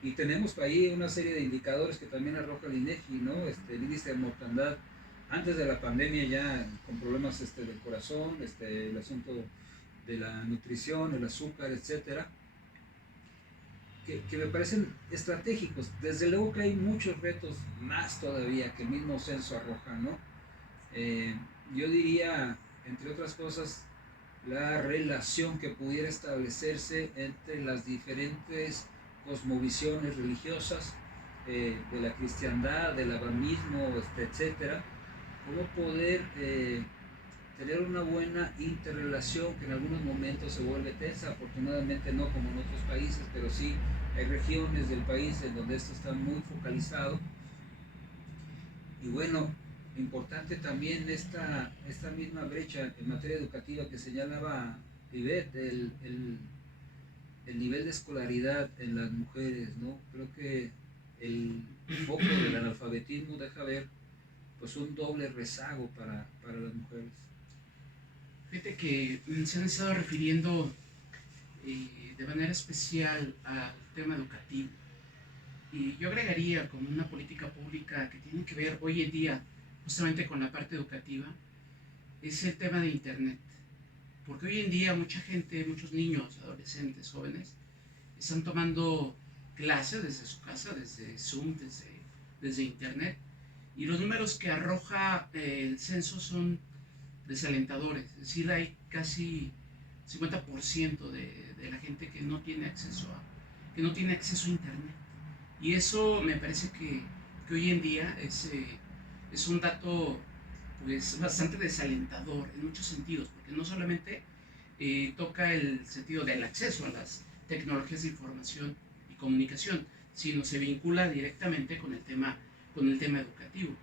y tenemos ahí una serie de indicadores que también arroja el INEGI, ¿no? El índice de mortandad antes de la pandemia ya con problemas del corazón, el asunto de la nutrición, el azúcar, etcétera, que me parecen estratégicos. Desde luego que hay muchos retos más todavía que el mismo censo arroja, ¿no? Yo diría, entre otras cosas, la relación que pudiera establecerse entre las diferentes cosmovisiones religiosas, de la cristiandad, del abrahamismo, etcétera, cómo poder tener una buena interrelación que en algunos momentos se vuelve tensa, afortunadamente no como en otros países, pero sí hay regiones del país en donde esto está muy focalizado. Y bueno, importante también esta misma brecha en materia educativa que señalaba Ivette, el nivel de escolaridad en las mujeres, ¿no? Creo que el foco del analfabetismo deja ver pues un doble rezago para las mujeres. Fíjate que se han estado refiriendo de manera especial al tema educativo. Y yo agregaría como una política pública que tiene que ver hoy en día justamente con la parte educativa, es el tema de Internet. Porque hoy en día mucha gente, muchos niños, adolescentes, jóvenes, están tomando clases desde su casa, desde Zoom, desde Internet. Y los números que arroja el censo son desalentadores. Es decir, hay casi 50% de la gente que no tiene acceso a Internet. Y eso me parece que hoy en día es un dato pues bastante desalentador en muchos sentidos, porque no solamente toca el sentido del acceso a las tecnologías de información y comunicación, sino se vincula directamente con el tema educativo.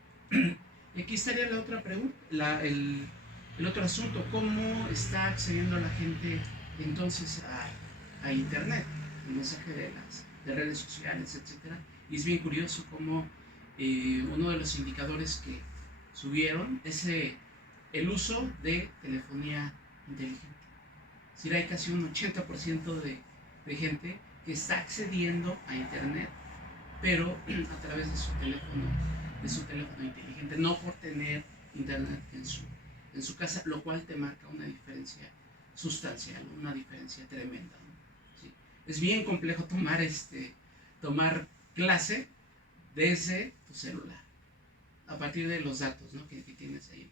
Y aquí estaría la otra pregunta, el otro asunto: ¿cómo está accediendo la gente entonces a Internet? El mensaje de redes sociales, etcétera. Y es bien curioso cómo uno de los indicadores que subieron es el uso de telefonía inteligente. Es decir, hay casi un 80% de gente que está accediendo a Internet, pero a través de su teléfono inteligente, no por tener Internet en su casa, lo cual te marca una diferencia sustancial, una diferencia tremenda, ¿no? ¿Sí? Es bien complejo tomar clase desde tu celular, a partir de los datos, ¿no?, que tienes ahí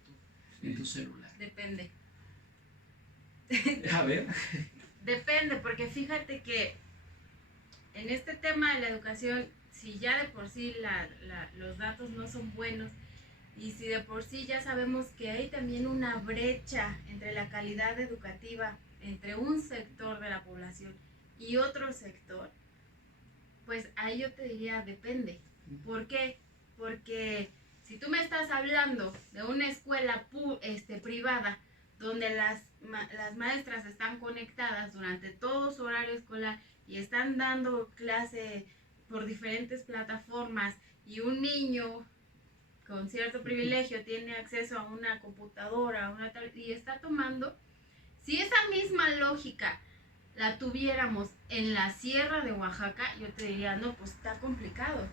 en tu celular. Depende. A ver. Depende, porque fíjate que en este tema de la educación, si ya de por sí los datos no son buenos, y si de por sí ya sabemos que hay también una brecha entre la calidad educativa entre un sector de la población y otro sector, pues ahí yo te diría depende. ¿Por qué? Porque si tú me estás hablando de una escuela privada donde las maestras están conectadas durante todo su horario escolar y están dando clase por diferentes plataformas, y un niño con cierto privilegio tiene acceso a una computadora, a una tablet, y está tomando, si esa misma lógica la tuviéramos en la Sierra de Oaxaca, yo te diría, no, pues está complicado,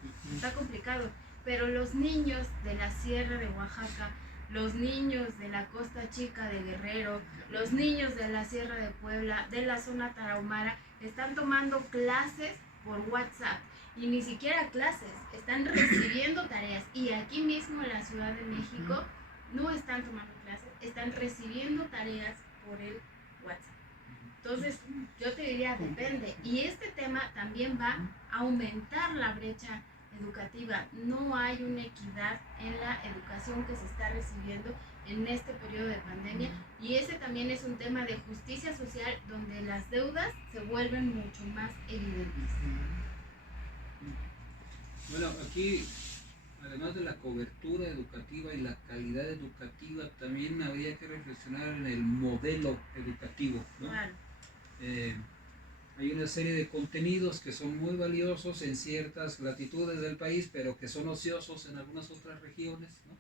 pero los niños de la Sierra de Oaxaca, los niños de la Costa Chica de Guerrero, los niños de la Sierra de Puebla, de la zona tarahumara, están tomando clases por WhatsApp, y ni siquiera clases, están recibiendo tareas, y aquí mismo en la Ciudad de México no están tomando clases, están recibiendo tareas por el WhatsApp. Entonces, yo te diría, depende. Y este tema también va a aumentar la brecha educativa. No hay una equidad en la educación que se está recibiendo en este periodo de pandemia, y ese también es un tema de justicia social donde las deudas se vuelven mucho más evidentes. Bueno, aquí, además de la cobertura educativa y la calidad educativa, también habría que reflexionar en el modelo educativo, ¿no? Claro. Hay una serie de contenidos que son muy valiosos en ciertas latitudes del país, pero que son ociosos en algunas otras regiones, ¿no?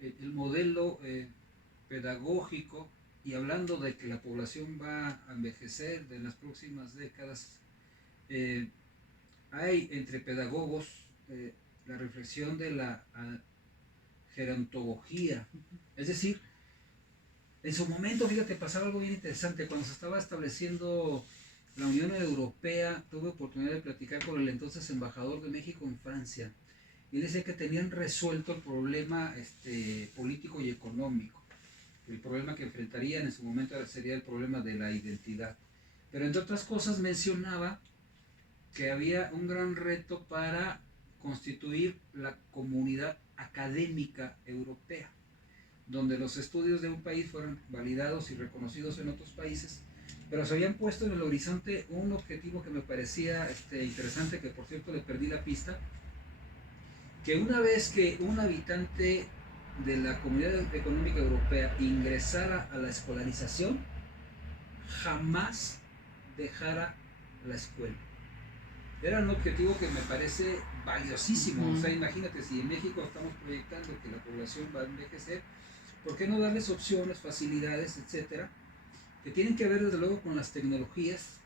El modelo pedagógico, y hablando de que la población va a envejecer en las próximas décadas, hay entre pedagogos la reflexión de la gerontología, es decir, en su momento, fíjate, pasaba algo bien interesante. Cuando se estaba estableciendo la Unión Europea, tuve oportunidad de platicar con el entonces embajador de México en Francia. Y él decía que tenían resuelto el problema político y económico. El problema que enfrentarían en su momento sería el problema de la identidad. Pero entre otras cosas mencionaba que había un gran reto para constituir la comunidad académica europea, donde los estudios de un país fueran validados y reconocidos en otros países, pero se habían puesto en el horizonte un objetivo que me parecía interesante, que por cierto le perdí la pista, que una vez que un habitante de la Comunidad Económica Europea ingresara a la escolarización, jamás dejara la escuela. Era un objetivo que me parece valiosísimo. O sea, imagínate, si en México estamos proyectando que la población va a envejecer, ¿por qué no darles opciones, facilidades, etcétera, que tienen que ver desde luego con las tecnologías,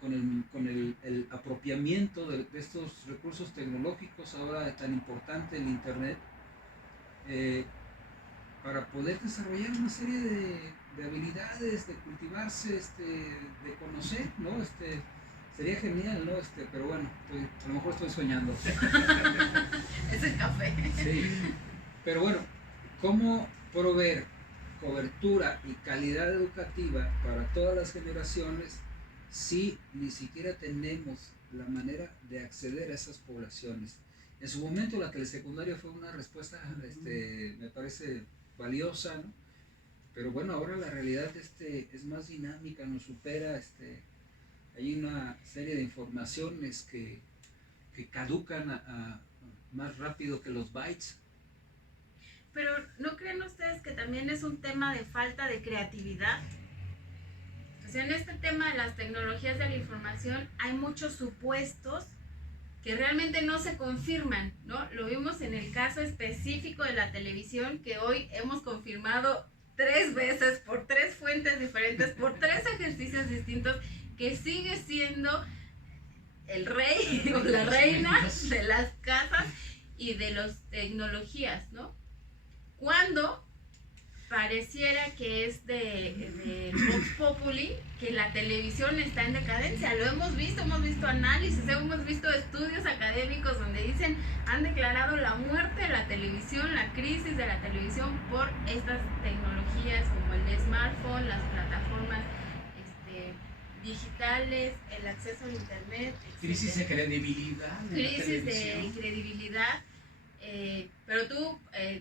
con el apropiamiento de estos recursos tecnológicos ahora tan importante el internet, para poder desarrollar una serie de habilidades, de cultivarse, de conocer, ¿no? Sería genial, ¿no? Pero bueno, a lo mejor estoy soñando. Es el café. Sí. Pero bueno, ¿cómo proveer cobertura y calidad educativa para todas las generaciones si ni siquiera tenemos la manera de acceder a esas poblaciones? En su momento la telesecundaria fue una respuesta, me parece valiosa, ¿no? Pero bueno, ahora la realidad es más dinámica, nos supera, hay una serie de informaciones que caducan más rápido que los bytes. Pero ¿no creen ustedes que también es un tema de falta de creatividad? O sea, en este tema de las tecnologías de la información hay muchos supuestos que realmente no se confirman, ¿no? Lo vimos en el caso específico de la televisión, que hoy hemos confirmado 3 veces por 3 fuentes diferentes, por 3 ejercicios distintos, que sigue siendo el rey o la reina de las casas y de las tecnologías, ¿no? Cuando pareciera que es de Vox Populi, que la televisión está en decadencia. Lo hemos visto análisis, hemos visto estudios académicos donde dicen, han declarado la muerte de la televisión, la crisis de la televisión por estas tecnologías como el smartphone, las plataformas digitales, el acceso al internet, etc. Crisis de credibilidad. Crisis de credibilidad. Pero tú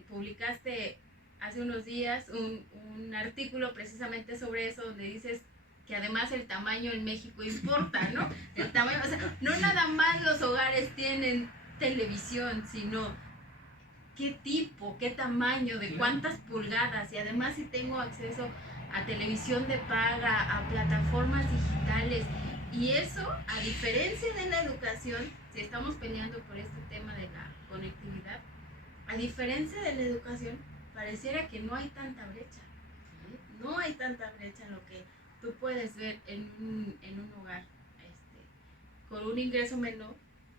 publicaste hace unos días un artículo precisamente sobre eso, donde dices que además el tamaño en México importa, ¿no? El tamaño, o sea, no nada más los hogares tienen televisión, sino qué tipo, qué tamaño, de cuántas pulgadas, y además si tengo acceso a televisión de paga, a plataformas digitales, y eso, a diferencia de la educación, si estamos peleando por este tema de la conectividad, a diferencia de la educación, pareciera que no hay tanta brecha, ¿sí? No hay tanta brecha en lo que tú puedes ver en un hogar con un ingreso menor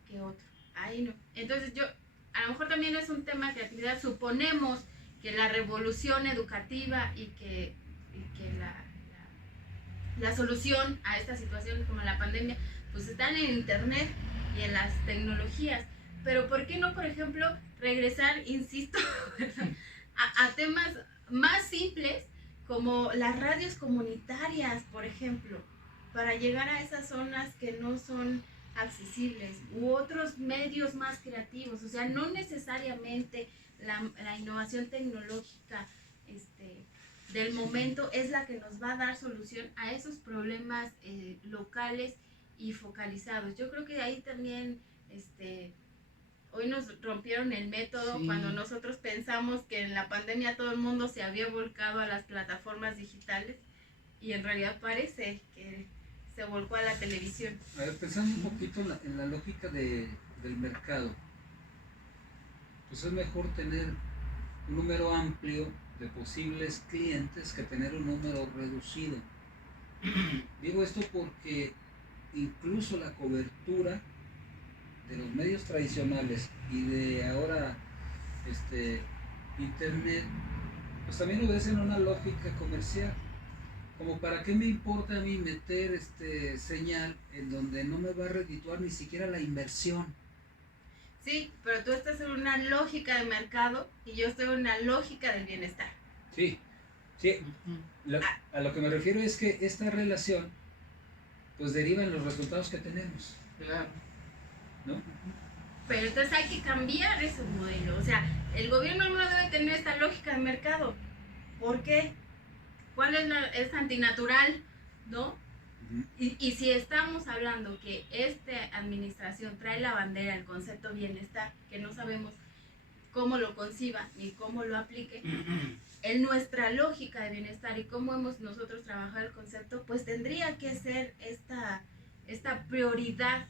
que otro. Ahí no. Entonces a lo mejor también es un tema de creatividad. Suponemos que la revolución educativa y que la solución a esta situación como la pandemia, pues están en internet y en las tecnologías. Pero ¿por qué no, por ejemplo, regresar, insisto, a temas más simples como las radios comunitarias, por ejemplo, para llegar a esas zonas que no son accesibles, u otros medios más creativos? O sea, no necesariamente la innovación tecnológica del momento es la que nos va a dar solución a esos problemas locales y focalizados. Yo creo que ahí también hoy nos rompieron el método cuando nosotros pensamos que en la pandemia todo el mundo se había volcado a las plataformas digitales y en realidad parece que se volcó a la televisión. A ver, pensando un poquito en la lógica del mercado, pues es mejor tener un número amplio de posibles clientes que tener un número reducido. Digo esto porque incluso la cobertura de los medios tradicionales y de ahora internet, pues también obedecen a una lógica comercial. Como para qué me importa a mí meter señal en donde no me va a redituar ni siquiera la inversión. Sí, pero tú estás en una lógica de mercado y yo estoy en una lógica del bienestar. Sí. A lo que me refiero es que esta relación pues deriva en los resultados que tenemos. Claro. ¿No? Pero entonces hay que cambiar ese modelo. O sea, el gobierno no debe tener esta lógica de mercado. ¿Por qué? ¿Cuál es antinatural? ¿No? Y si estamos hablando que esta administración trae la bandera, el concepto bienestar, que no sabemos cómo lo conciba ni cómo lo aplique, en nuestra lógica de bienestar y cómo hemos nosotros trabajado el concepto, pues tendría que ser esta prioridad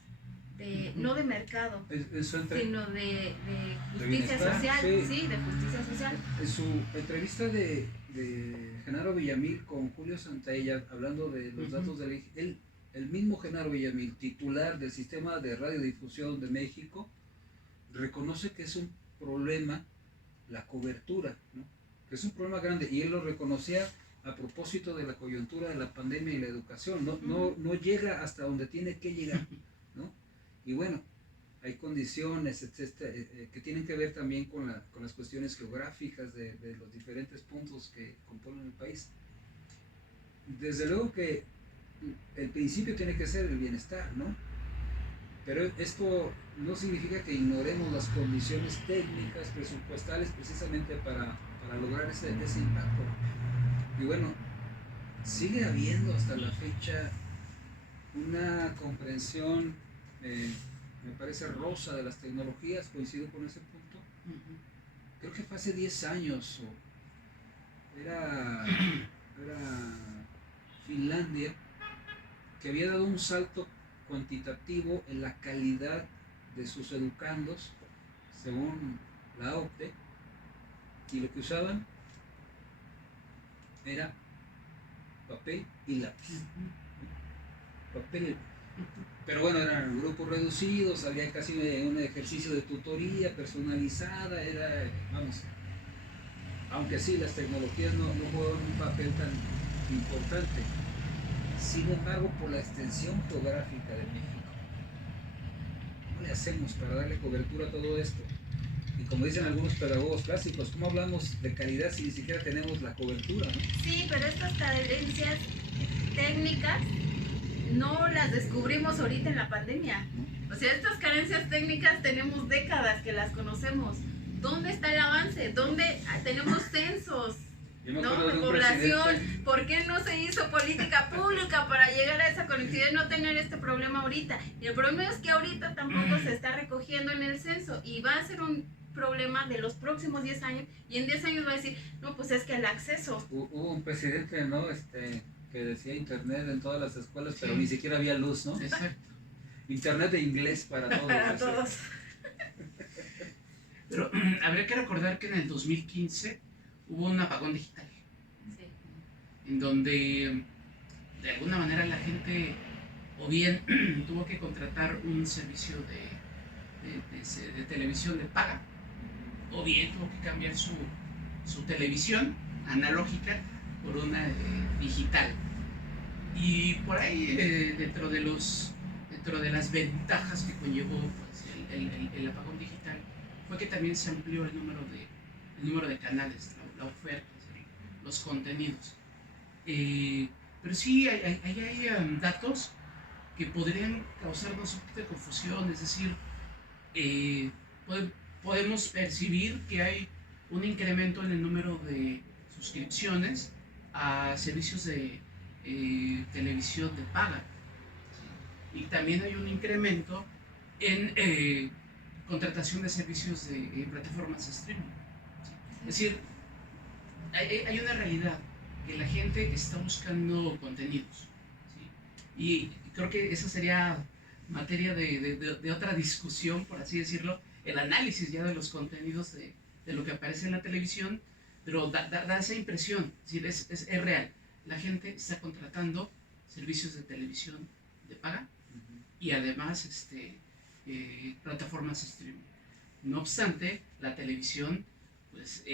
no de mercado, sino de justicia social, sí, de justicia social. En su entrevista de Genaro Villamil con Julio Santaella, hablando de los datos del INEGI, el mismo Genaro Villamil, titular del Sistema de Radiodifusión de México, reconoce que es un problema la cobertura, ¿no? Que es un problema grande, y él lo reconocía a propósito de la coyuntura de la pandemia y la educación, no llega hasta donde tiene que llegar, ¿no? Y bueno, hay condiciones que tienen que ver también con las cuestiones geográficas de los diferentes puntos que componen el país. Desde luego que el principio tiene que ser el bienestar, ¿no? Pero esto no significa que ignoremos las condiciones técnicas, presupuestales, precisamente para lograr ese impacto. Y bueno, sigue habiendo hasta la fecha una comprensión me parece rosa de las tecnologías, coincido con ese punto. Creo que fue hace 10 años, era Finlandia, que había dado un salto cuantitativo en la calidad de sus educandos, según la OCDE, y lo que usaban era papel y lápiz. Pero bueno, eran grupos reducidos, había casi un ejercicio de tutoría personalizada, aunque sí, las tecnologías no juegan un papel tan importante. Sin embargo, por la extensión geográfica de México, ¿cómo le hacemos para darle cobertura a todo esto? Y como dicen algunos pedagogos clásicos, ¿cómo hablamos de calidad si ni siquiera tenemos la cobertura, ¿no? Sí, pero estas carencias técnicas no las descubrimos ahorita en la pandemia. O sea, estas carencias técnicas tenemos décadas que las conocemos. ¿Dónde está el avance? ¿Dónde tenemos censos? ¿No? De población. ¿Por qué no se hizo política pública para llegar a esa conectividad y no tener este problema ahorita? Y el problema es que ahorita tampoco se está recogiendo en el censo y va a ser un problema de los próximos 10 años y en 10 años va a decir, no, pues es que el acceso. Hubo un presidente, ¿no? Que decía internet en todas las escuelas, pero ni siquiera había luz, ¿no? Exacto. Internet de inglés para todos. Para todos. Pero habría que recordar que en el 2015 hubo un apagón digital, Sí. en donde de alguna manera la gente o bien tuvo que contratar un servicio de televisión de paga, o bien tuvo que cambiar su televisión analógica por una digital. Y por ahí dentro de las ventajas que conllevó pues, el apagón digital fue que también se amplió el número de canales, la oferta, los contenidos. Pero sí hay datos que podrían causarnos un poquito de confusión, es decir, podemos percibir que hay un incremento en el número de suscripciones a servicios de televisión de paga. ¿Sí? Y también hay un incremento en contratación de servicios de plataformas de streaming. ¿Sí? Es decir, hay una realidad que la gente está buscando contenidos. ¿Sí? Y creo que esa sería materia de otra discusión, por así decirlo, el análisis ya de los contenidos de lo que aparece en la televisión, pero da esa impresión, es decir, es real. La gente está contratando servicios de televisión de paga y además plataformas de streaming. No obstante, la televisión pues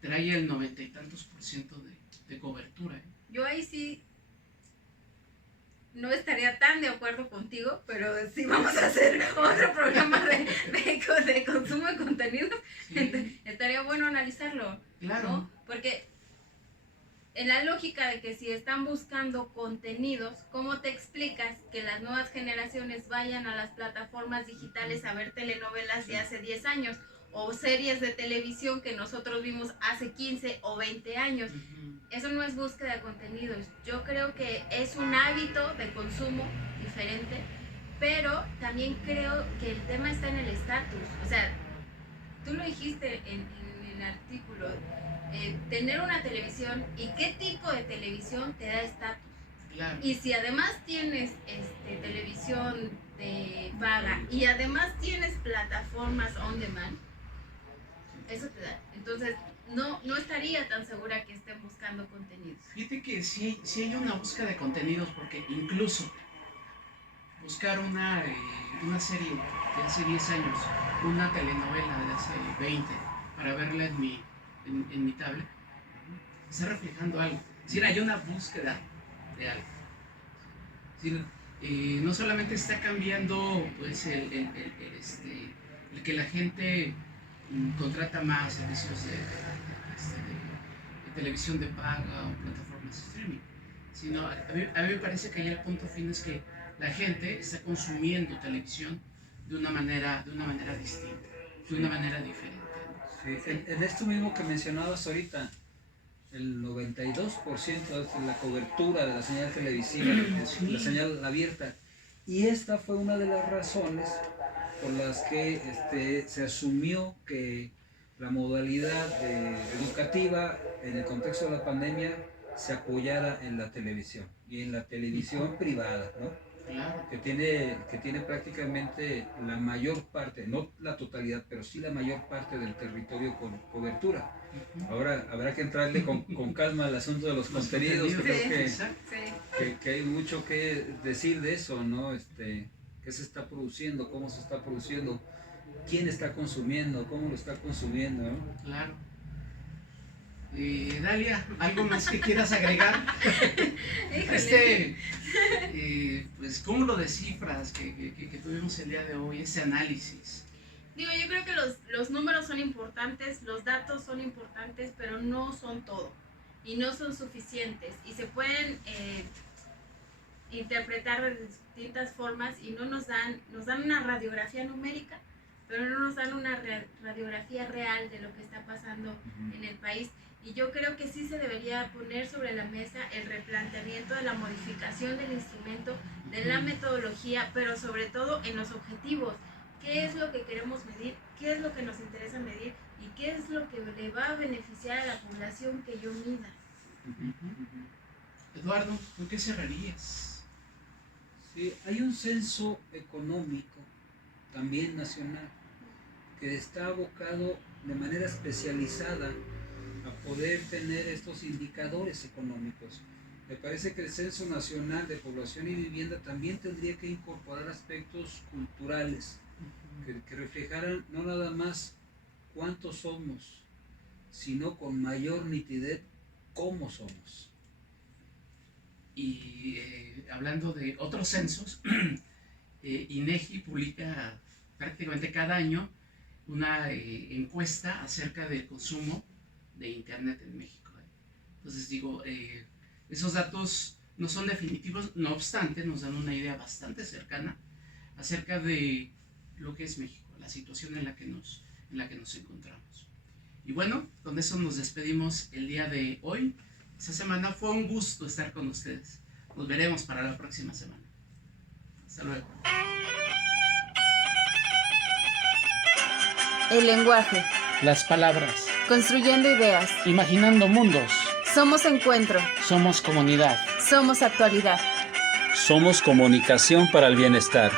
trae el 90 y tantos % de cobertura. Yo ahí sí no estaría tan de acuerdo contigo, pero sí vamos a hacer otro programa de consumo de contenidos. Sí. Estaría bueno analizarlo, claro, ¿no? Porque en la lógica de que si están buscando contenidos, ¿cómo te explicas que las nuevas generaciones vayan a las plataformas digitales a ver telenovelas de hace 10 años o series de televisión que nosotros vimos hace 15 o 20 años? Eso no es búsqueda de contenidos. Yo creo que es un hábito de consumo diferente, pero también creo que el tema está en el estatus. O sea, tú lo dijiste en el artículo, tener una televisión y qué tipo de televisión te da estatus. Claro. Y si además tienes televisión de paga y además tienes plataformas on demand, eso te da. Entonces, no estaría tan segura que estén buscando contenidos. Fíjate que sí hay una búsqueda de contenidos, porque incluso buscar una serie de hace 10 años, una telenovela de hace 20, para verla en mi tablet, está reflejando algo. Es decir, hay una búsqueda de algo. Es decir, no solamente está cambiando pues, el que la gente contrata más servicios de televisión de paga o plataformas de streaming, sino a mí me parece que ya el punto fin es que la gente está consumiendo televisión de una manera distinta, de una manera diferente. Sí, en esto mismo que mencionabas ahorita, el 92% es la cobertura de la señal televisiva, sí, la señal abierta, y esta fue una de las razones por las que se asumió que la modalidad educativa en el contexto de la pandemia se apoyara en la televisión y en la televisión privada, ¿no? Claro. Que tiene prácticamente la mayor parte, no la totalidad, pero sí la mayor parte del territorio con cobertura. Ahora habrá que entrarle con calma al asunto de los contenidos. Creo que hay mucho que decir de eso, ¿no? ¿Qué se está produciendo? ¿Cómo se está produciendo? ¿Quién está consumiendo? ¿Cómo lo está consumiendo? ¿No? Claro. Dalia, ¿algo más que quieras agregar? Pues, ¿cómo lo descifras que tuvimos el día de hoy, ese análisis? Digo, yo creo que los números son importantes, los datos son importantes, pero no son todo y no son suficientes y se pueden interpretar de distintas formas y no nos dan una radiografía numérica, pero no nos dan una radiografía real de lo que está pasando en el país. Y yo creo que sí se debería poner sobre la mesa el replanteamiento de la modificación del instrumento, de la metodología, pero sobre todo en los objetivos. ¿Qué es lo que queremos medir? ¿Qué es lo que nos interesa medir? ¿Y qué es lo que le va a beneficiar a la población que yo mida? Eduardo, ¿con qué cerrarías? Sí, hay un censo económico, también nacional, que está abocado de manera especializada a poder tener estos indicadores económicos. Me parece que el Censo Nacional de Población y Vivienda también tendría que incorporar aspectos culturales que reflejaran no nada más cuántos somos, sino con mayor nitidez cómo somos. Y hablando de otros censos, INEGI publica prácticamente cada año una encuesta acerca del consumo de Internet en México. Entonces digo, esos datos no son definitivos, no obstante nos dan una idea bastante cercana acerca de lo que es México, la situación en la que nos encontramos. Y bueno, con eso nos despedimos el día de hoy. Esta semana fue un gusto estar con ustedes. Nos veremos para la próxima semana. Hasta luego. El lenguaje. Las palabras. Construyendo ideas. Imaginando mundos. Somos encuentro. Somos comunidad. Somos actualidad. Somos comunicación para el bienestar.